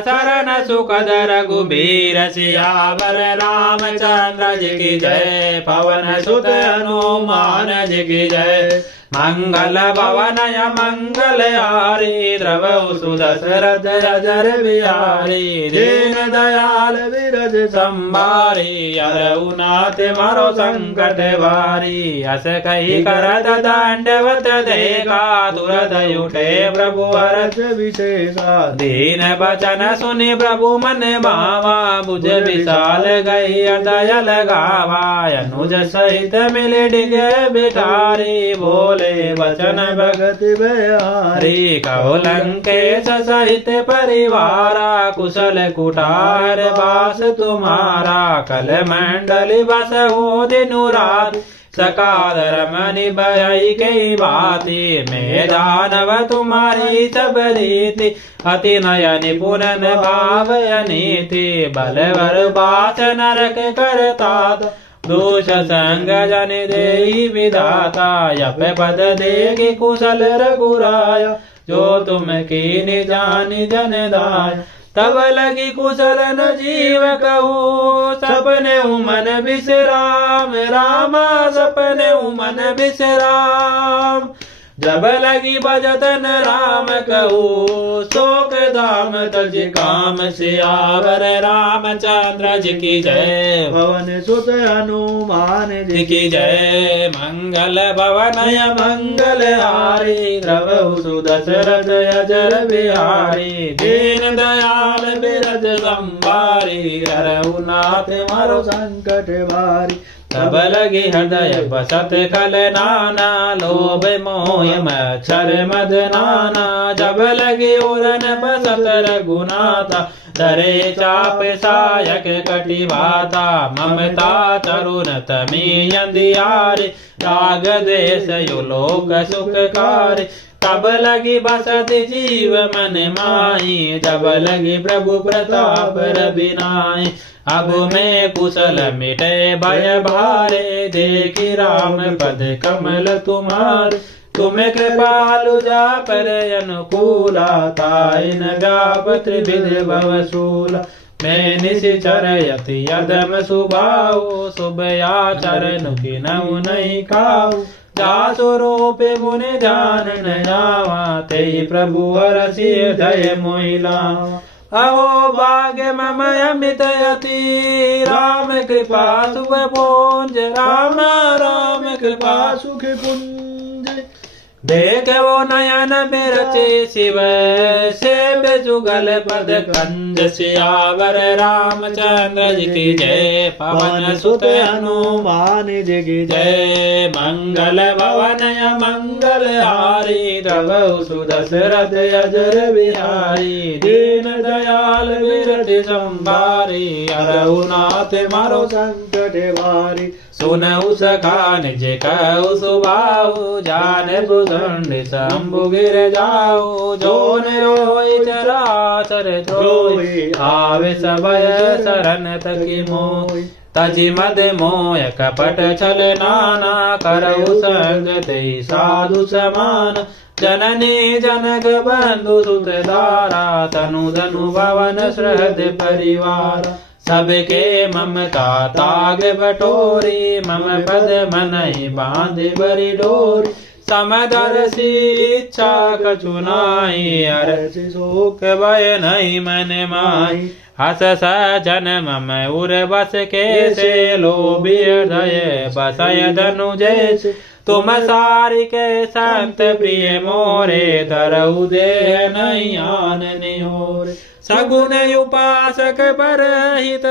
शरण सुखद रघुबीर सियावर रामचंद्र जी की जय पवन सुत हनुमान जी की जय मंगल भवन य मंगल हारी द्रवहु सुदशरथ अजर बिहारी दीन दयाल विरज संभारी हरहु नाथ मारो संकट भारी अस कही करत दंडवत देखा तुरत उठे प्रभु हरष विशेषा दीन बचन सुनि प्रभु मन भावा भुज विशाल गई दयल गावा अनुज सहित मिल डिगे बिठारी बोल वचन भगत बिहारी कहो लंकेश सहित परिवारा कुशल कुठार बास तुम्हारा कल मंडली बस हो दिनु रात सकादर मनि भय कई बाती मैं दानव तुम्हारी सब रीति अति नय निपुण भावय नीति बलवर बास नरक करता दोष संग जन देहि विधाता यप पद देगी कुशल रघुराय जो तुम कीनि जानि जन दाय तब लगी कुशल न जीव कहू सपने मन विश्राम रामा सपने मन विश्राम जब लगी भजतन राम कहू शोक धाम तज काम सियावर रामचंद्र जी की जय पवन सुत हनुमान जी की जय मंगल भवन य मंगल हारी द्रवहु सुदशरथ अजर बिहारी दीन दयाल बिरज संभारी हरहु नाथ मारो संकट भारी तब लगी हृदय बसत कल नाना लोभ मोह मच्छर मद नाना जब लगी उरन बसत रघुनाथा धरे चाप सायक कटि बाता ममता तरुण तमी अंधियारी राग देश यो लोक सुखकारी तब लगी बसत जीव मन माही जब लगी प्रभु प्रताप रविनाई अब मैं कुशल मिटे भय भारे देखी राम पद कमल तुम्हारे तुम्हें कृपालु जा पर अनुकूला ताइन व्याप त्रिविध भवशूला मैं निशिचर यति यदम सुभाओ शुभया चरण की नव नहीं खाऊ जासु रूप मुनि ध्यान न जावा ते प्रभु हरसि दय मोहिला अहो भाग्य मम अमित यति राम कृपा सुख पुंज राम राम कृपा सुख पुंज देख वो नयन बिरचे शिव सेव्य जुगल पद कंज सियावर रामचंद्र जी की जय। पवन सुत हनुमान जी की जय। जय मंगल भवन मंगल हारी द्रवहु सुदशरथ अजर बिहारी। दीन दयाल विरति संभारी हरहु नाथ मारो संकट भारी। सुनहु सखा निज कहु सुभाऊ जाने भुजंड शंभु गिर जाऊ। जोन रोई चराचर द्रोही आवे सबय शरण तकी मोहि। तजि मद मोय कपट छल नाना करहु संग तेहि साधु समान। जननी जनक बंधु सुत दारा तनु धनु भवन श्रद्ध परिवार। सबके ममता ताग बटोरी मम पद मनहि बांध बरि डोरी। समदर्शी इच्छा कछु नाहि अरस शोक भय नहीं मन माहि। हस सजन मम उर बस कैसे लोभी हृदय बसय धनु जैसे। तुम सारि के संत प्रिय मोरे धरऊ देह नहीं आन निहोरे। सगुन उपासक परहित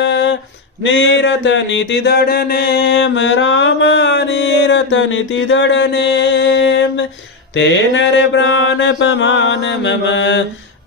नीरत नीति दृढ़ नेम राम नीरत नीति दृढ़ नेम। ते नर प्राण पमान मम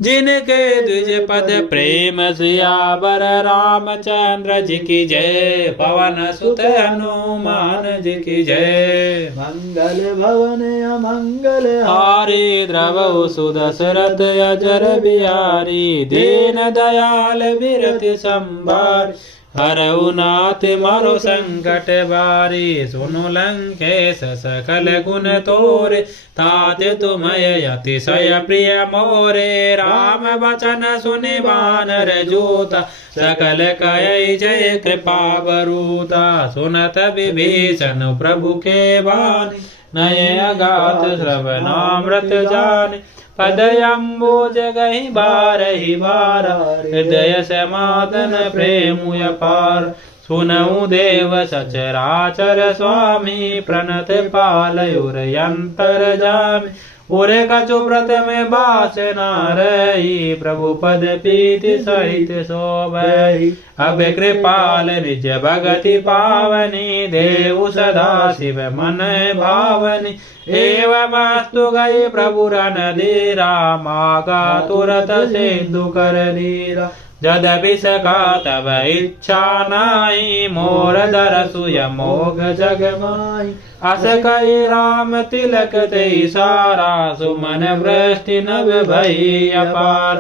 जिनके द्विज पद प्रेम सियावर रामचंद्र जी की जय। पवन सुत हनुमान जी की जय। मंगल भवन अमंगल हारी द्रवहु सुदशरथ अजर बिहारी। दीन दयाल विरति संभारी हरहु नाथ मारो संकट बारी। सुनु लंकेश सकल गुण तोरे ताते तुमय अतिशय प्रिय मोरे। राम वचन सुनि वानर जोता सकल कय जय कृपा बरूता। सुनत विभीषण प्रभु के बानी नये अगाध श्रवणामृत जाने। पदयम्बुज गहि बारहि बारा हृदय समादन प्रेमु अपार। सुनऊ देव सचराचर स्वामी प्रणत पालयुरयंतर जामि। उरे कछु व्रत में बास न रही प्रभु पद प्रीति सहित शोभहि। अब कृपाल निज भगति पावनी देव सदा शिव मन भावनी। एवमस्तु गई प्रभु रणधीरा मागा तुरत सिंधु कर धीरा। जदपि सखा तब इच्छा नाई मोर दरसु यमोघ जग माही। अस कई राम तिलक तेई सारा सुमन वृष्टि नभ भई अपार।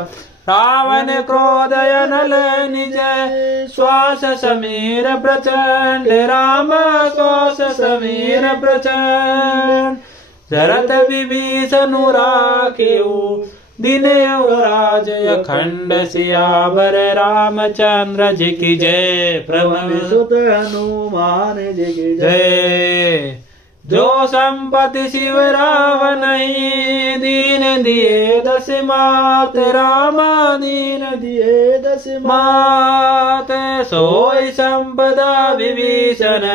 रावण क्रोध अनल निज श्वास समीर प्रचंड राम श्वास समीर प्रचंड। शरत विभीषण राखियो दिन राज अखंड सियावर रामचंद्र जी की जय। पवन सुत हनुमान जी की जय। जो संपत्ति शिव रावण दीन दिए दस मात रामा दीन दिए दस मात। सोई संपदा विभीषण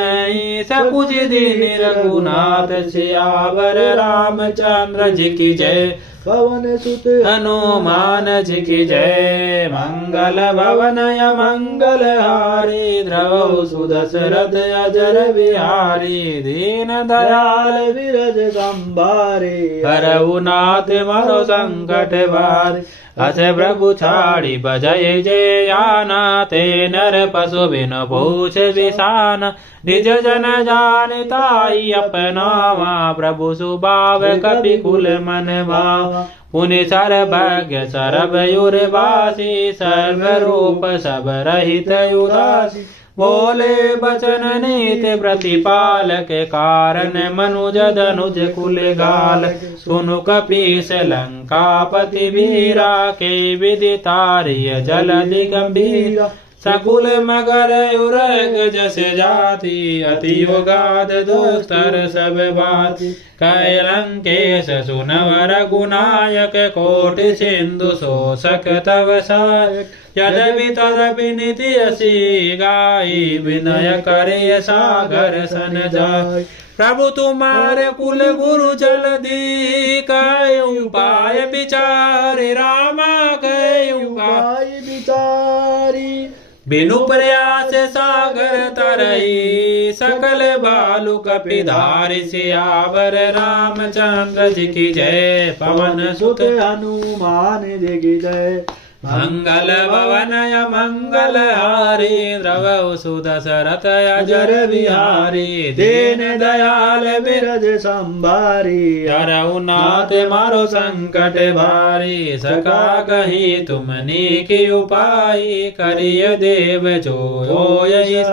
सकुच दीन रघुनाथ सियावर रामचंद्र जी की जय। पवन सुत हनुमान जी की जय। मंगल भवन मंगल हारी द्रवहु सुदशरथ अजर बिहारी। दीन दयाल विरज संभारी हरहु नाथ मारो संकट भारी। अस प्रभु छाड़ी बजय जयाना ते नर पशु बिन पूछ विषान। निज जन जानताई अपनावा प्रभु सुभाव कपि कुल मन भावा। पुनि सर्वज्ञ सर्वयुर्वासी सर्वरूप सब रहित उदासी। बोले बचन नीति प्रतिपालक कारण मनुज धनुज कुल गाल। सुनु कपीस लंकापति वीरा के विदितार्य जलधि गंभीरा। सकुल मगर उरग जस जाति अति योगाद दुस्तर सब बाति। कैलंकेश सुनवर गुनायक कोटि सिंधु शोषक तव सहायक। यद्यपि तदपि नीति असी गाई विनय करे सागर सन जाय प्रभु तुम्हारे कुल गुरु जल्दी कय उपाय विचारे रामा कय उपाय विचारी बिनु प्रयास सागर तरई सकल बालु कपिधारि सियावर रामचंद्र जी की जय पवन सुत हनुमान जी की जय मंगल भवनय मंगल हारी द्रव सुदशरथ अजर बिहारी दीन दयाल बिरज संभारी हरऊ नाथ मारो संकट भारी सका कही तुमनी की उपाय करिय देव जो यही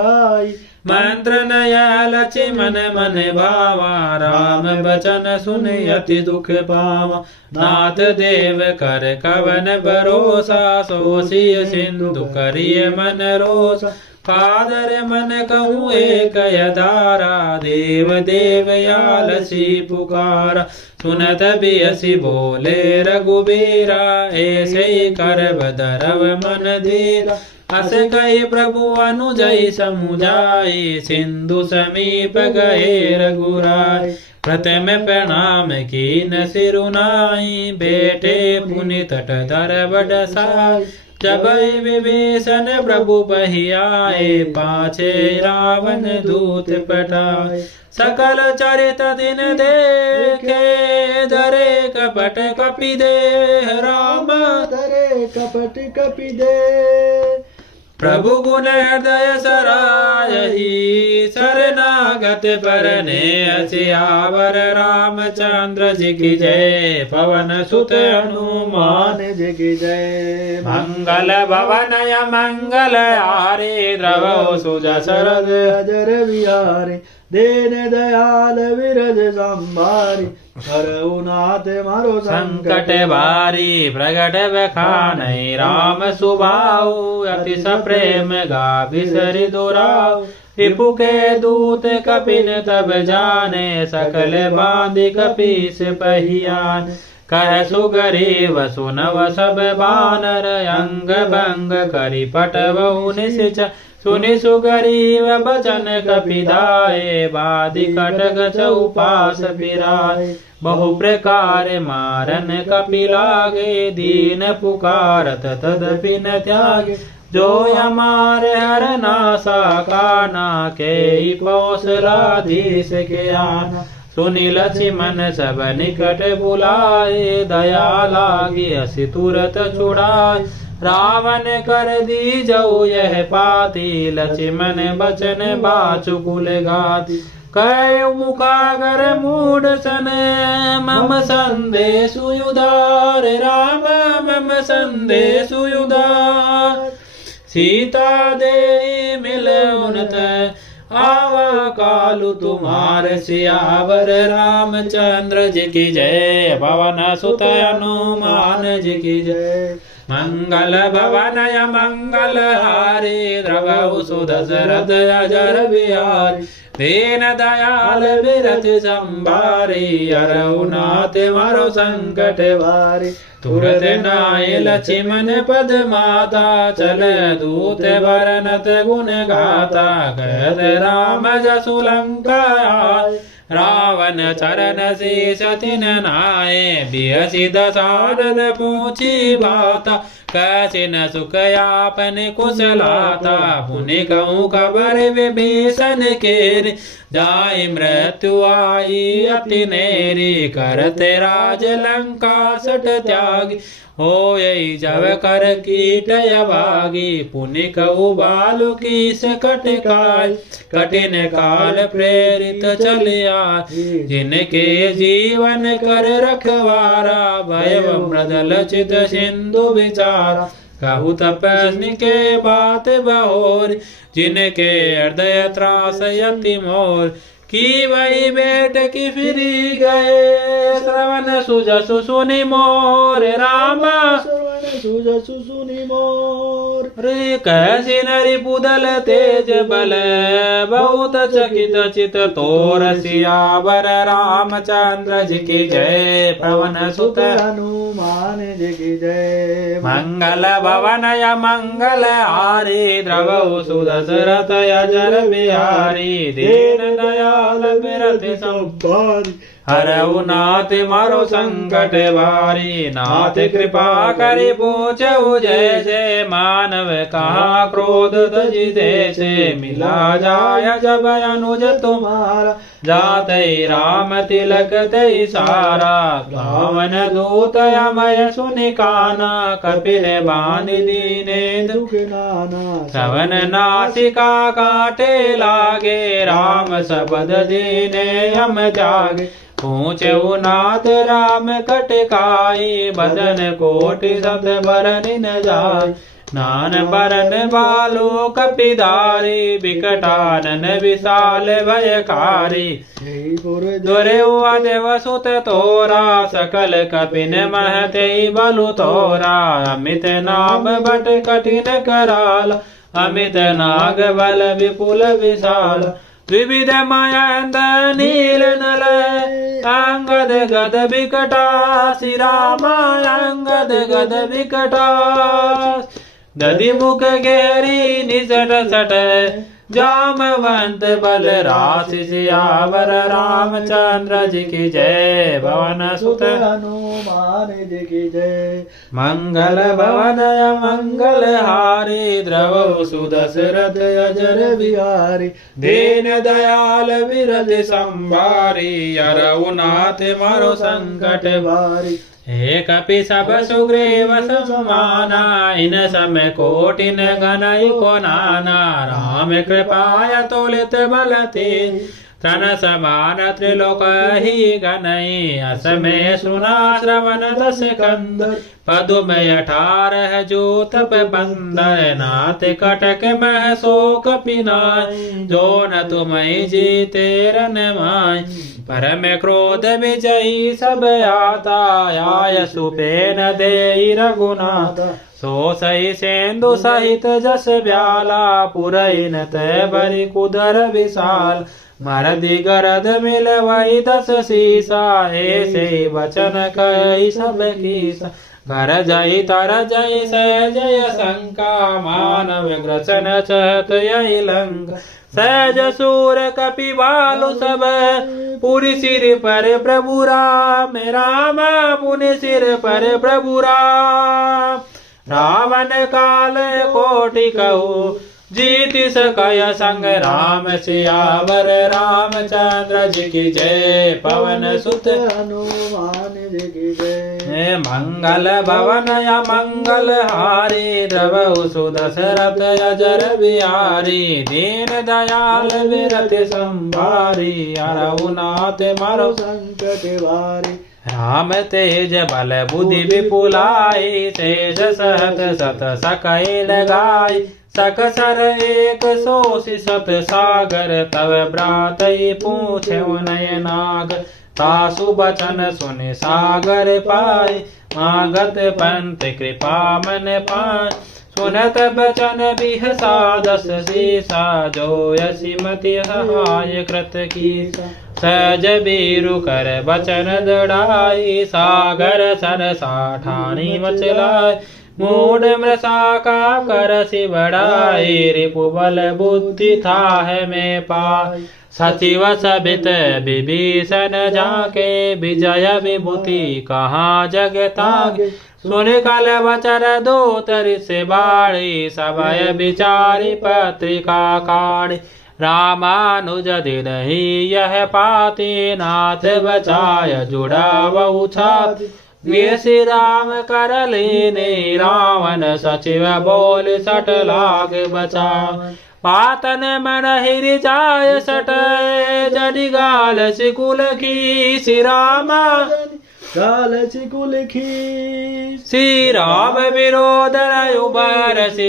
मंत्र नया लक्ष्मण मन भावा राम बचन सुन अति दुख पावा नाथ देव कर कवन भरोसा सोसिय सिंधु करिय मन रोसा फादर मन कहूँ एक यदारा देव देव यालसी पुकारा सुनत बियसी बोले रघुबीरा ऐसे ही कर बदरव मन धीरा अस कई प्रभु अनुजय समुझाई सिंधु समीप गए रघुराय प्रथम प्रणाम कीन सिरुनाई बेटे पुनि तट धर बडसाई जब विभीषण प्रभु बहियाए पाछे रावण दूत पठाए सकल चरित दिन देखे धरे कपट कपि दे राम धरे कपट कपि दे प्रभु गुण हृदय सरायहि शरणागत परने सियावर रामचंद्र जी की जय पवन सुत हनुमान जी की जय मंगल भवनय मंगल हारे द्रव सुदशरथ अजर बिहारी दीन दयाल विरज संभारी हरऊ नाथ मारो संकट भारी प्रगट बखानई राम सुभाऊ अति सप्रेम गा बिसरि दुराऊ रिपु के दूत कपिन तब जाने सकल बांधि कपीस पहियान कह सुग्रीव सुनव सब बानर अंग भंग करि पटवहु निश्चय सुनि सुग्रीव बचन कपिदाये बाधि खड्ग चौपास फिराए बहु प्रकार मारन कपि लागे दीन पुकारत तदपि न त्यागे जो हमारे हर नासा काना के कौशलाधीश के आना सुनि लक्ष्मण सब निकट बुलाए दया लागी असि तुरत छुड़ाए रावण कर दी जो यह पाती लक्ष्मण बचन बाचुकुल गाती कय मुखागर मूढ़ सन मम संदेशु युधार राम मम संदेशु युधार सीता दे मिल उनत आवा कालु तुम्हार सियावर रामचंद्र जी की जय पवन सुत हनुमान जी की जय मंगल भवनय मंगल हारे द्रव सुदशरथ अजर बिहारी दीन दयाल बिरज संभारी हरऊ नाथ मारो संकट भारी तुरत नाय लक्ष्मण पद माता चल दूत भरनत गुण गाता कहत राम जसु लंका रावण चरण शीष तिन नाये बियसि दसानन पूछी बाता कसिन सुख यापन कुशलाता पुनि कहूँ खबर विभीषण केरी जाय मृत्यु आई अति नेरी करते राज लंका सट त्यागी हो यही जब कर कीटय भागी पुनि कहु बालु कीस कटकाय कठिन काल प्रेरित चलिया जिनके जीवन कर रखवारा भय मृदल चित सिंधु विचारा कहु तपस्नि के बात बहोर जिनके हृदय त्रास यति मोर की वही बेट की फिरी गए श्रवण सुजसु सुनि मोर रामा श्रवण सुजसु सुनि मोर रे कैसी नरी पुदल तेज बल बहुत चकित चित तोर सियावर रामचंद्र जी की जय। पवन सुत हनुमान जी की जय। मंगल भवन या मंगल हारी द्रवहु सुदशरथ अजर बिहारी। दीन दयाल बिरति संभारी हरऊ नाथ मारो संकट भारी। नाथ कृपा करि पूछऊ जैसे मानव कहा क्रोध तजि जैसे। मिला जाय जब अनुज तुम्हारा जाते राम तिलक तै सारा। गावन दूत अमय सुनि काना कपिल बानि दीने दुख नाना। श्रवण नासिका काटे लागे राम सबद दीने यम त्यागे। पूछऊ नाथ राम कटकाई बदन कोटि सत बरन न जाय। नान बरन बालो कपिधारी बिकटानन विशाल भयकारी। दुर्यो देव सुत तोरा सकल कपिन महते बलु तोरा। अमित नाम बट कठिन कराल अमित नाग बल विपुल विशाल। विविध मयंद नील नल अंगद गद विकटा। श्री राम अंगद गद विकटा। दधि मुख गहरी निसट सट जामवंत बल राशि। सियावर रामचंद्र जी की जय। भवन सुत हनुमान जी की जय। मंगल भवन मंगल हारी द्रवहु सुदशरथ अजर बिहारी। दीन दयाल बिरति संभारी। हरऊ नाथ मारो संकट भारी। हे कपि सब सुग्रीव समाना। इन समय कोटिन गनई को नाना। राम कृपाय तुलित बल तेज तन समान त्रिलोक ही गनई। असमय सुना श्रवण दस कंदर पदुम 18 जो तप बंदर। नाथ कटक मह शोक पिनाय जो न तुमहि जीते रन माय। परम क्रोध विजयी सब आता आय सुपेन देई रघुनाथ। सो सही सेंदु सहित जस ब्याला पुरैन तै बरि कुदर विशाल। मरदि गरद मिलवई 10 सीसा ऐसे वचन कही सब कीसा। घर जय तर जय सह जय शंका मानव ग्रसन चहत यही लंका। सहज सूर कपि बालु सब पुरि सिर पर प्रभु राम। राम पुनि सिर पर प्रभु राम। रावण काल कोटि कहू जीति सकय संग राम। सियावर रामचंद्र जी की जय। पवन सुत हनुमान जी की जय। मंगल भवन या मंगल हारी द्रवहु सुदशरथ अजर बिहारी। दीन दयाल बिरति संभारी। हरऊ नाथ मारो संकट भारी। राम तेज बल बुद्धि विपुलाई। शेष सहत सत सकई लगाई। सकसर एक सोषि सत सागर तव ब्रातई पूछे नय नाग। तासु बचन सुनि सागर पाई। मागत पंत कृपा मन पाय। सुनत बचन बिहसा 10 सीसा जो यसिमति सहाय कृत कीसा। सहज बीरु कर बचन दृढ़ाई। सागर सरसा ठानी मचलाई। मूढ़ मृषा का करसि बढ़ाई। रिपु बल बुद्धि थाह में पाई। सचिव सबित विभीषण जाके विजय विभूति कहाँ जगतागे। सुन कल वचर दो तरि से बाड़ी। सबय विचारी पत्रिका काढ़ी। रामानुज दिन ही यह पाती। नाथ बचाय जुड़ावउ छाती। श्री राम कर लेने रावण सचिव बोल सट लाग बचा। पातन मन हिरि जाय सट जडिगाल सिकुल की। श्री रामा काल चिकुल खी श्री राम विरोध उबरसी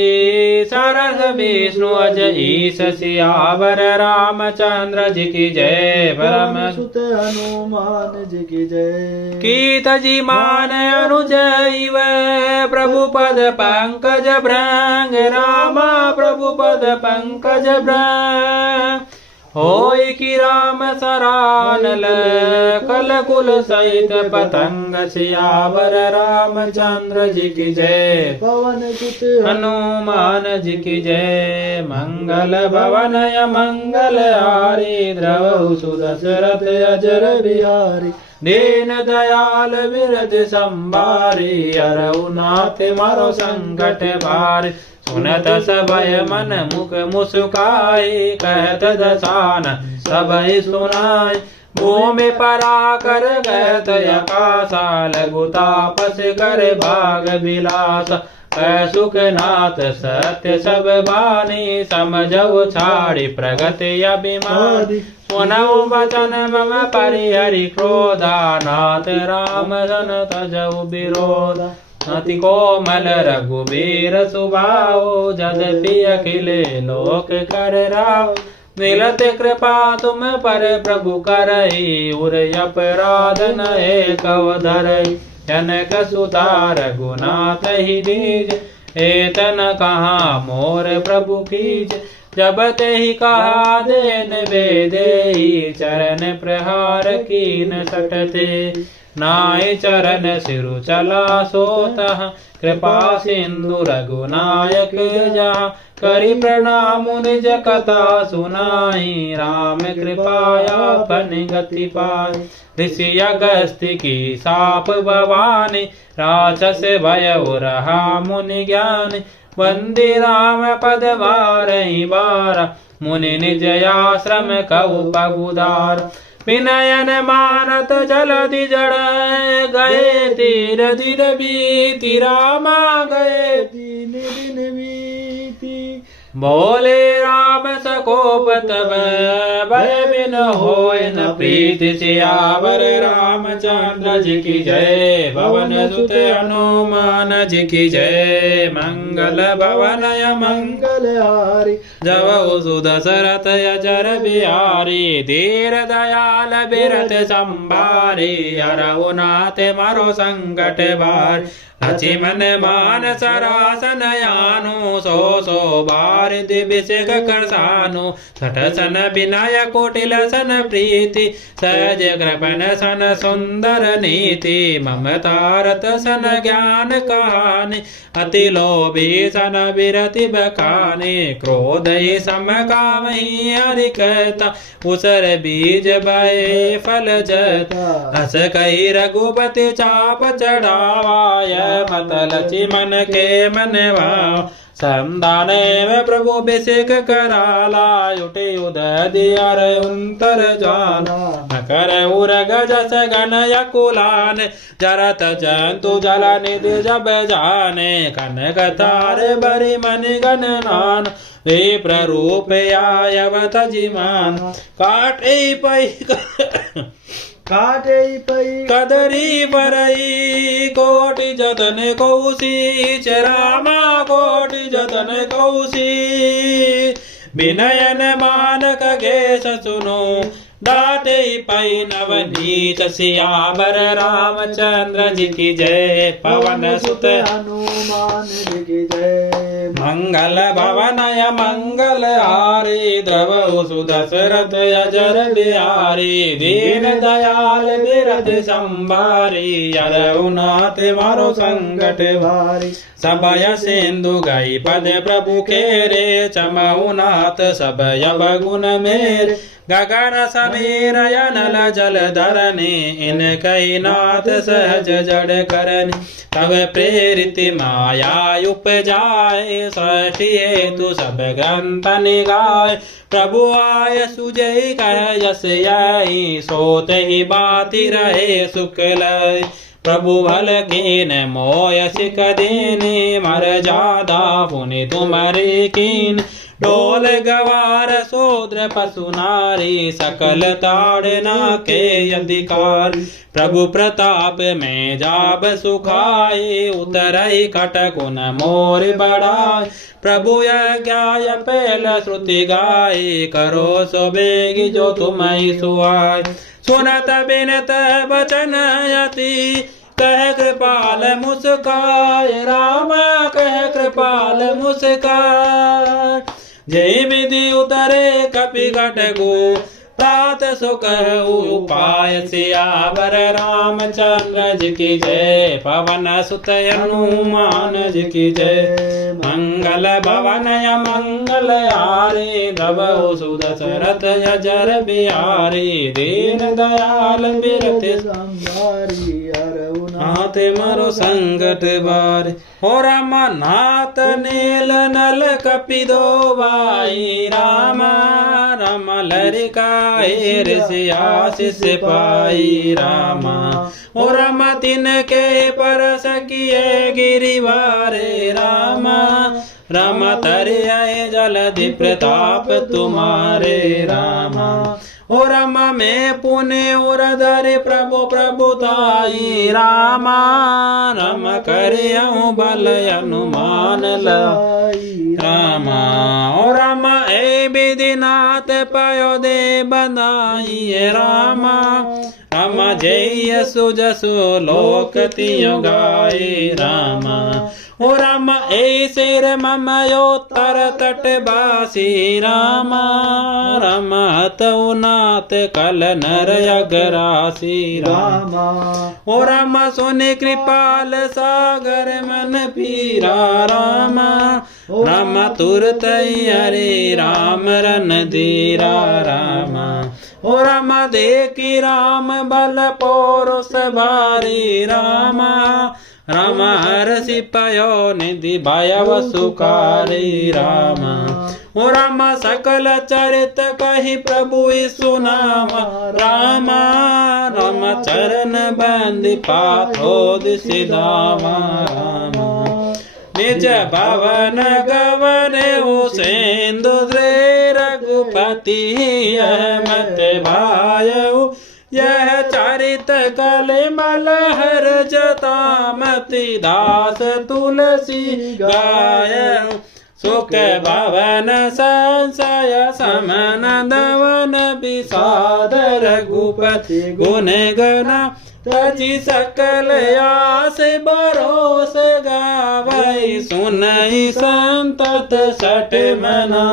सरस विष्णु अज ईश सियावर रामचंद्र जी की जय। परम सुत हनुमान जी की जय। कीत जी मान अनुजैव प्रभु पद पंकज भ्रंग रामा प्रभु पद पंकज भ्रंग होय कि राम सरानल कल कुल सहित पतंग सियावर रामचंद्र जी की जय। पवन सुत हनुमान जी की जय। मंगल भवन मंगल हारी द्रव सुदशरथ अजर बिहारी दीन दयाल विरद संभारी अरउनाथ मारो संकट भारी सुनत सबय मन मुख मुस्काई कहत दसान सबय सुनाई भूमि परा कर गत आकाशा लघु तापस कर भाग विलास सुख नाथ सत्य सब बानी समझऊ छाड़ी प्रगति अभिमानी सुनऊ वचन मम परिहरि क्रोधा नाथ राम जन तजऊ विरोधा अति कोमल रघुबीर सुभाओ जदपि अखिले लोक कर राव मिलत कृपा तुम पर प्रभु करई उर अपराध नए कव धरई जनक सुता रघुनाथ ही दीज एतन कहा मोर प्रभु कीज जब ते ही कहा देन बेदे चरण प्रहार कीन सटते नाय चरण सिरु चला सोतः कृपा सिंधु रघुनायक जहाँ करी प्रणाम निज कथा सुनाई राम कृपाया फन गति पाई ऋषि अगस्त्य की साप भवानी राक्षस भय रहा मुनि ज्ञानी वंदे राम पद वारहि बारा मुनि निज आश्रम कऊ पगुदार विनयन मानत जलधि जड़ गए तीर दिन बीति रामा गए दिन दिन बीती बोले राम सकोप तब भय बिन होय न प्रीति सियावर रामचंद्र जी की जय। भवन सुत हनुमान जी की जय। मंगल भवन मंगल हारी जब सुदशरथ अजर बिहारी धीर दयाल बिरत संभारी अरउनाथ मारो संकट भार रचि मन मान सरासन यानो सो बार दिभिषेक करसानो छठ सन विनय कुटिल सन प्रीति सहज कृपन सन सुंदर नीति ममतारत सन ज्ञान कहानी अति लोभी सन विरति बखानी क्रोध ही सम काम ही हरि कहता उसर बीज भय फल जता हस कही रघुपति चाप चढ़ावाय मत लचि मन के मनवा संदाने में प्रभु अभिषेक कराला उठे उदय दियार अंतर जाना कर उरग जस गण यकुलान जरत जंतु जल निधि जब जाने कनक तारे बरि मनि गण नान वे प्ररूप आयवत जिमान काटे पै काटे पै कदरी बरई कोटि जतन कौशी रामा कोटि जतन कौशी विनयन मानक गेश सुनो डाटे पै नवनीत सियावर रामचंद्र जी की जय। पवन सुत हनुमान जी की जय। मंगल भवनय मंगल हारी द्रव सुदशरथ अजर बिहारी दीन दयाल बिरद संभारी अरउनाथ मारो संकट भारी सबय सिंधु गई पद प्रभु केरे चमउनाथ सबय गुण मेरे गगन समीर अनल जल धरनी इन कई नाथ सहज जड़ करनी तब प्रेरित माया उपजाए सृष्टि हेतु सब ग्रंथ निगाय प्रभु आय सुजय कह यस आई सोत ही बाती रहे सुख लय प्रभु भल कीन मोय सिख दीनी मर जादा पुनि तुम्हारे कीन ढोल गवार शूद्र पशु नारी सकल ताड़ना के अधिकार। प्रभु प्रताप में जाब सुखाए उतरई खटकुन मोर बढ़ाए। प्रभु यज्ञाय पहल श्रुति गाय करो सो बेगी जो तुम्हें सुहाय। सुनत बिनत बचन यति कह कृपाल मुस्काय। राम कह कृपाल मुस्काय। जय विधि उतरे कपि घटकु प्रात सुख उपाय। सियावर रामचंद्र जी की जय। पवन सुत हनुमान जी की जय। मंगल भवन मंगल हारी द्रवहु सुदशरथ अजर बिहारी। दीन दयाल बिरति संभारी नाथ मरो संकट बार। हो राम नाथ नील नल कपि दो भाई। राम राम लरिकाए ऋषि आशीष पाई। रामा ओ राम तिनके परस किए गिरिवारे। रामा राम तरियाए जलधि प्रताप तुम्हारे। रामा ओ राम में पुण्य उरधरि प्रभु प्रभुताई। रामा राम करियऊ बल हनुमान लाई। रामा ओ राम ए विधिनाथ पयो दे बनाई। रामा राम जय सुजसु लोक तियो गाए। रामा ओ राम ए सिर मम योत्तर तट बासी। रामा राम हतौ नाथ कल नर अगरासी। रामा ओ राम सुनि कृपाल सागर मन पीरा। रामा राम तुरत हरे राम रन धीरा। रामा ओ राम देखी राम बल पौरुष भारी। रामा राम हरषि पयो निधि भयव सुकारी। रामा ओ राम सकल चरित कहि प्रभु सुनामा। रामा राम चरण बंदि पाथोद सिधामा। रामा निज भवन गवने सेंदु रघुपति मत भायऊ। यह चरित कलिमल हर जतामति दास तुलसी गाय। सुख भवन संशय समन दवन विषाद रघुपति गुण गना। तजी सकल आस बरोस गावै सुनई संतत सठ मना।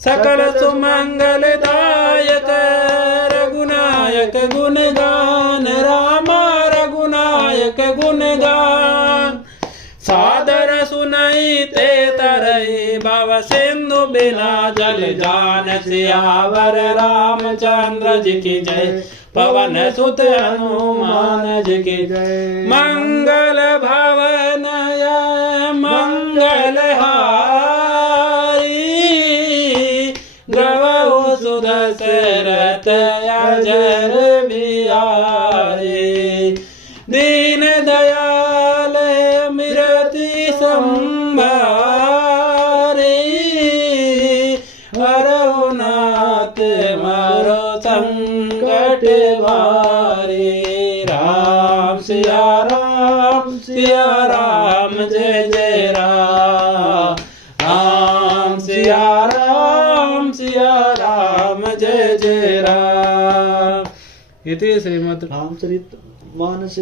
सकल सुमंगल दायक रघुनायक गुणगान। रामा रघुनायक गुणगान। सादर सुनई ते तरई भव सिंधु बिना जल जान। सियावर रामचंद्र जी की जय। पवन सुत हनुमान जी की जय। मंगल भवन मंगल हारी द्रवहु सुदशरथ अजर बिहारी। दीन दयाल मिरति संभारी। हरहु नाथ मरो संकट भारी। राम सिया राम जय जय राम। राम सिया राम जय जय राम। इति श्रीमद् रामचरितमानसे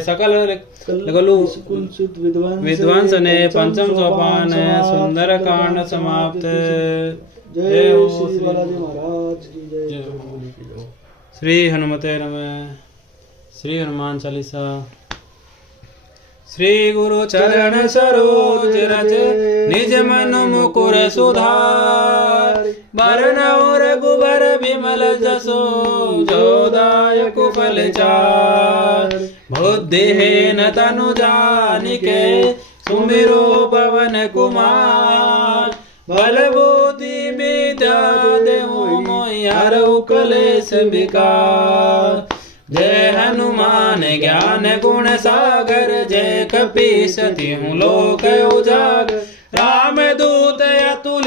सकल लघु विद्वांस ने पंचम सोपान सुंदर कांड समाप्त। जय हो श्री बालाजी महाराज की जय। श्री हनुमते नमः। श्री हनुमान चालीसा। श्री गुरु चरण सरोज रज निज मन मुकुर सुधार। बरनउँ रघुबर विमल जसो जोदायक फल चार। बुद्धिहीन तनु जानिके सुमिरो पवन कुमार। बल बुद्धि विद्या देहु मोहि हरहु क्लेश विकार। जय हनुमान ज्ञान गुण सागर। जय कपीस तिहुँ लोक उजागर। राम दूत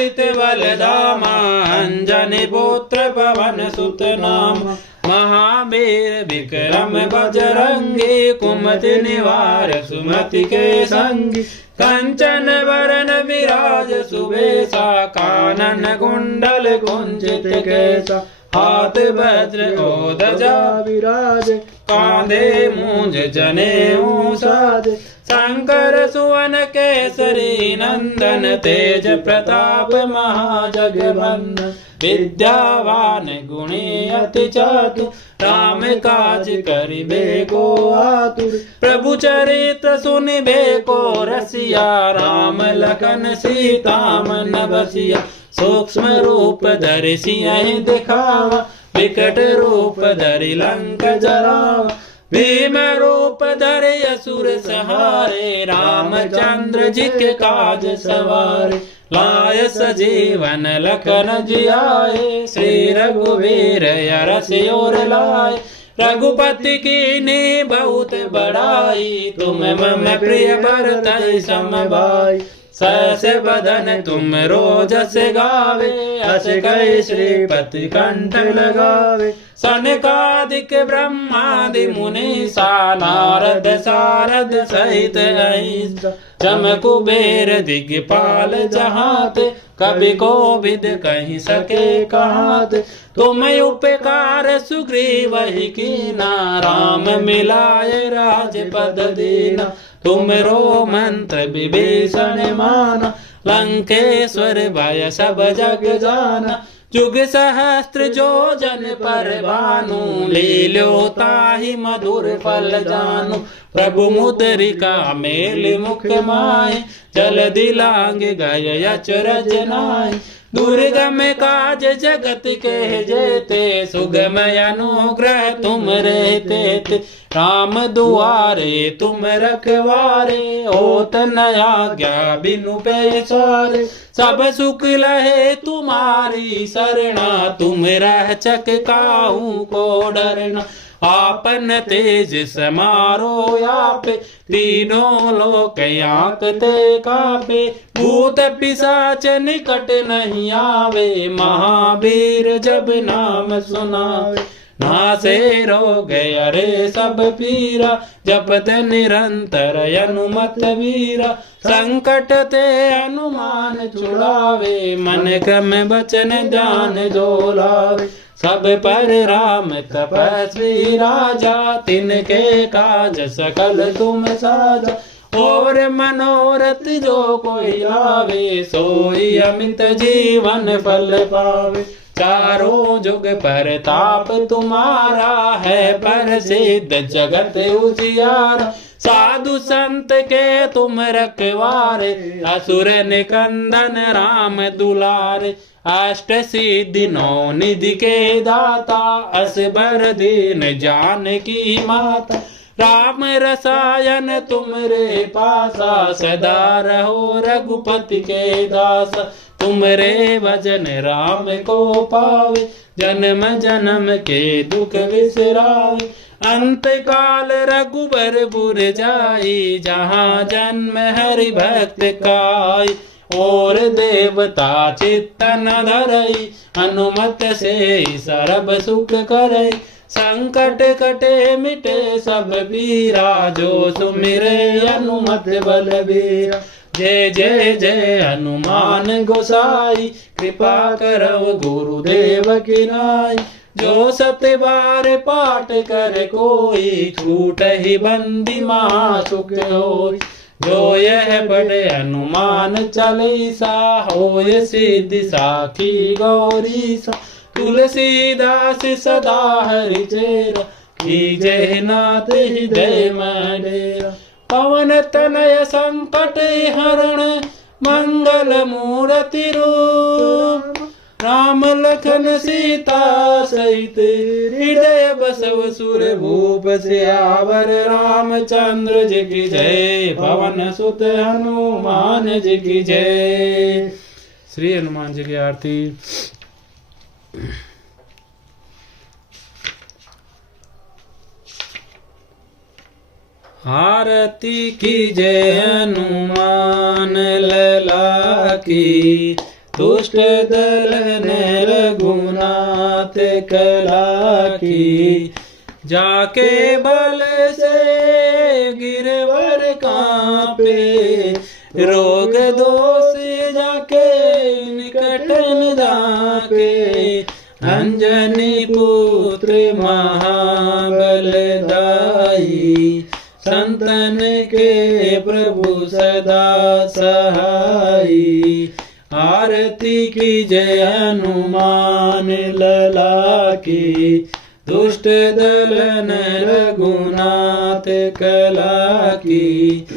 पालित बलदामा अंजनी पुत्र पवन सुत नाम महावीर विक्रम बजरंगी कुमति निवार सुमति के संगी कंचन वरण विराज सुबेसा कानन कुंडल कुंचित केसा हाथ वज्र को ध्वजा विराज कांधे मूंज जनेऊ साज शंकर सुवन केसरी नंदन तेज प्रताप महाजगवंदन विद्यावान गुणी अति चातुर राम काज करिबे को आतुर प्रभु चरित सुनिबे को रसिया राम लखन सीता मन बसिया सूक्ष्म रूप धरि सियहि दिखावा विकट रूप धरि लंक जरावा भीम रूप धरि असुर सहारे रामचंद्र जी के काज सवारे लाय सजीवन लखन जियाए श्री रघुवीर यरस योर लाए रघुपति कीन्ही बहुत बड़ाई तुम मम प्रिय भरतहि सम भाई सहस बदन तुम रोजस गावे अस कहि श्रीपति कंठ लगावे सनकादिक ब्रह्मादि मुनीसा नारद सारद सहित अहिंसा जम कुबेर दिग्पाल जहाते कभी कोविद कहीं सके कहाते तुम उपकार सुग्रीव ही कीना राम मिलाए राजपद दीना तुमरो मंत्र विभीषण माना लंकेश्वर भय सब जग जाना जुग सहस्त्र जो जन पर भानु लील्यो ताहि मधुर फल जानु प्रभु मुद्रिका मेल मुख माय जल दिलांग गय अचरज नाय दुर्गम काज जगत के जेते सुगम अनुग्रह तुम रहते राम दुआरे तुम रखवारे होत न आज्ञा बिनु पैसारे सब सुख लहे तुम्हारी शरणा तुम रक्षक काहू को डरना आपन तेज समारो यापे तीनों लोक याकते कापे भूत पिशाच निकट नहीं आवे महावीर जब नाम सुनावे नासे रोग अरे सब पीरा जपत निरंतर अनुमत वीरा संकट ते अनुमान छुड़ावे मन क्रम बचन ध्यान जो लावे सब पर राम तपस्वी राजा तिनके काज सकल तुम साजा और मनोरथ जो कोई लावे सोई अमित जीवन फल पावे चारों जुग पर ताप तुम्हारा है प्रसिद्ध जगत उजियारा साधु संत के तुम रखवारे असुर निकंदन राम दुलारे अष्ट सिद्धि नौ निधि के दाता असबर दीन जान की माता राम रसायन तुमरे पासा सदा रहो रघुपति के दास तुमरे भजन राम को पावे जन्म जन्म के दुख विसरावे अंत काल रघुबर पुर जाई जहाँ जन्म हरि भक्त काई और देवता चित्तन धरई अनुमत से सरब सुख करई संकट कटे मिटे सब पीरा जो सुमिरे अनुमत बलबीरा जय जय जय हनुमान गोसाई कृपा करव गुरुदेव की नाई जो सत बार पाठ कर कोई छूट ही बंदी महासुख होई जो यह बड़े हनुमान चालीसा होय सिद्धि साखी गौरी सा तुलसीदास सदा हरि चेरा की जय नाथ हृदय मंडेरा पवन तनय संकट हरण मंगल मूर्ति रूप राम लखन सीता सहित हृदय बसव सुर भूप सियावर रामचंद्र जी की जय पवन सुत हनुमान जी की जय। श्री हनुमान जी की आरती। आरती की जय हनुमान लला की दुष्ट दलन रघुनाथ कला की। जाके बल से गिरवर कांपे, रोग दोष जाके निकट न जाके। अंजनी पुत्र महाबलदाई, संतन के प्रभु सदा सहाई। आरती की जय हनुमान लला की, दुष्ट दलन रघुनाथ कला की।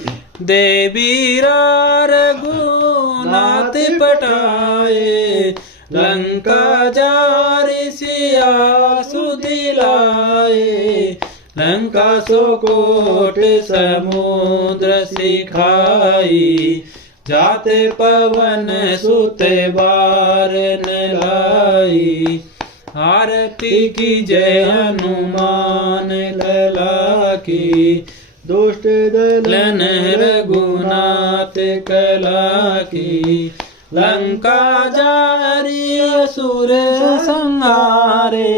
देवीरा रघुनाथ पटाए, लंका जारि सिया सुदिलाए। लंका सो कोट समुद्र सिखाई, जाते पवन सुत बारन लाई। आरती की जय हनुमान लला की, दुष्ट दलन रघुनाथ कला की। लंका जारी असुर संहारे,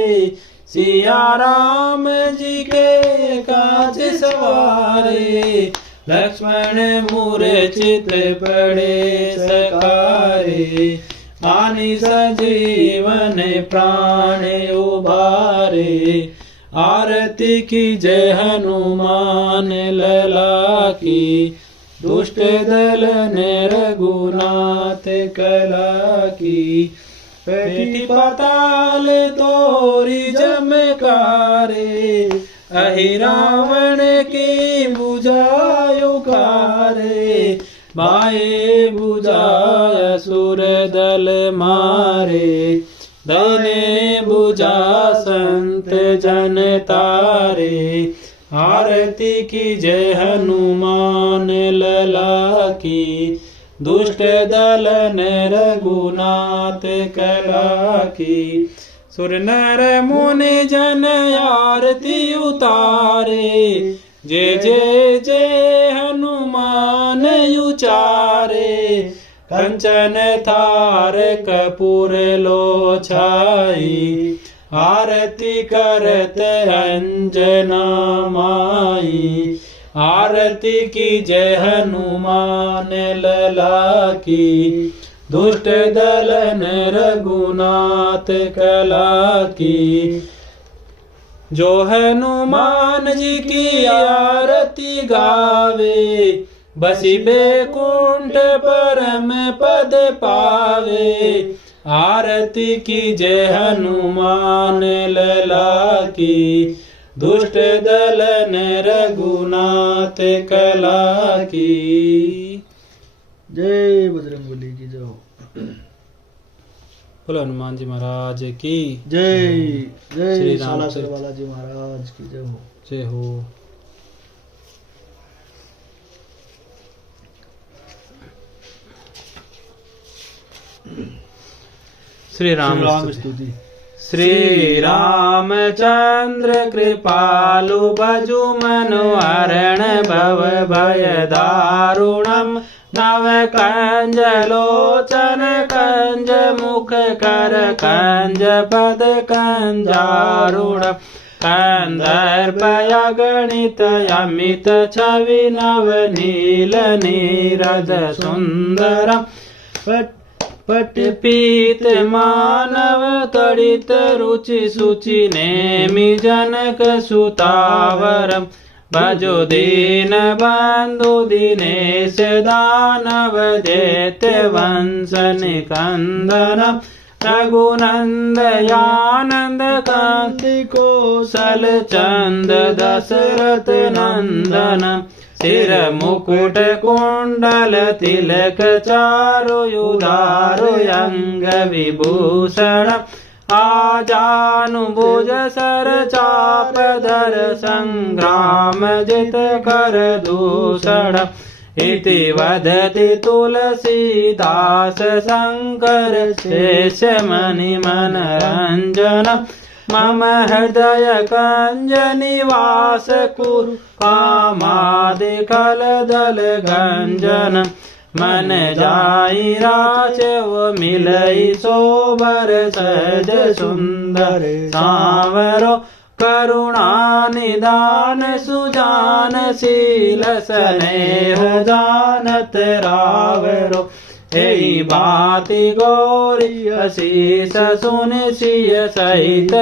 सिया राम जी के काज सवारे। लक्ष्मण मूर्छित पड़े सखारे, आनि सजीवन प्राण उबारे। आरती की जय हनुमान लला की, दुष्ट दलन रघुनाथ कला की। पेटी पाताल तोरी जमकारे, अहि रावण की बुझाय उखारे। बाए बुझाय असुर दल मारे, दाने बुझा संत जन तारे। आरती की जय हनुमान लला की, दुष्ट दलन रघुनाथ कला की। सुर नर मुनि जन आरती उतारे, जय जय जय हनुमान उचारे। कंचन थार कपूर लो छाई, आरती करत अंजना माई। आरती की जय हनुमान लला की, दुष्ट दलन रघुनाथ कला की। जो हनुमान जी की आरती गावे, बसी बैकुंठ परम पद पावे। आरती की जय हनुमान लला की, दुष्ट दलन रघुनाथ कला की। जय बजरंगबली की जय हो। बोलो हनुमान जी महाराज की जय। जय श्री सालासर राम बालाजी महाराज की जय हो। जय हो। श्री राम स्तुति। श्री रामचंद्र कृपालु भजु मनोहरण भव भय दारुणम। नव कंज लोचन कंज मुख कर कंज पद कंजारुण। कंदर्प गणित अमित छवि नव नील नीरद सुंदरम। पट पीत मानव तड़ित रुचि सुचि नेमि जनक सुतावरम। भजो दीन बंधु दिनेश दानव दैत्य वंश निकंदनम। रघुनंदयानंद कांति कौशल चंद दशरथ नंदन। सिर मुकुट कुंडल तिलक चारु युधारु अंग विभूषण। आजानुभुज सर चाप धर संग्राम जित कर दूषण। इति वदति तुलसीदास शंकर शेष मणि मनरंजन। मम हृदय कंज निवास कुरु कामादि खल दल गंजन। मन जाई राचव मिलई सोबर सहज सुंदर सांवरो करुणा निदान सुजान शील स्नेह जानत रावरो हेई बाति गौरी अशीष सुन सिय सहित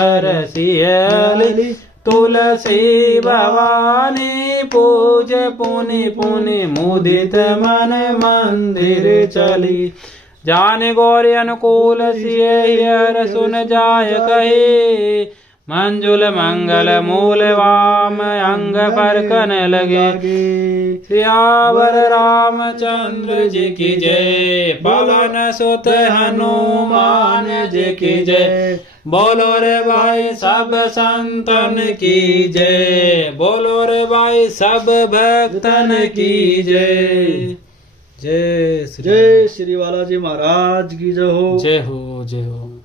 हर सियली तुलसी भवानी पूज पुनि पुनि मुदित मन मंदिर चली जान गौरी अनुकूल सिय हर सुन जाय कहे मंजुल मंगल मूल वाम अंग फरकन लगे सियावर रामचंद्र जी की जय पवन सुत हनुमान जी की जय बोलो रे भाई सब संतन की जय बोलो रे भाई सब भक्तन की जय जय श्री बालाजी महाराज की जय हो। जय हो जय हो।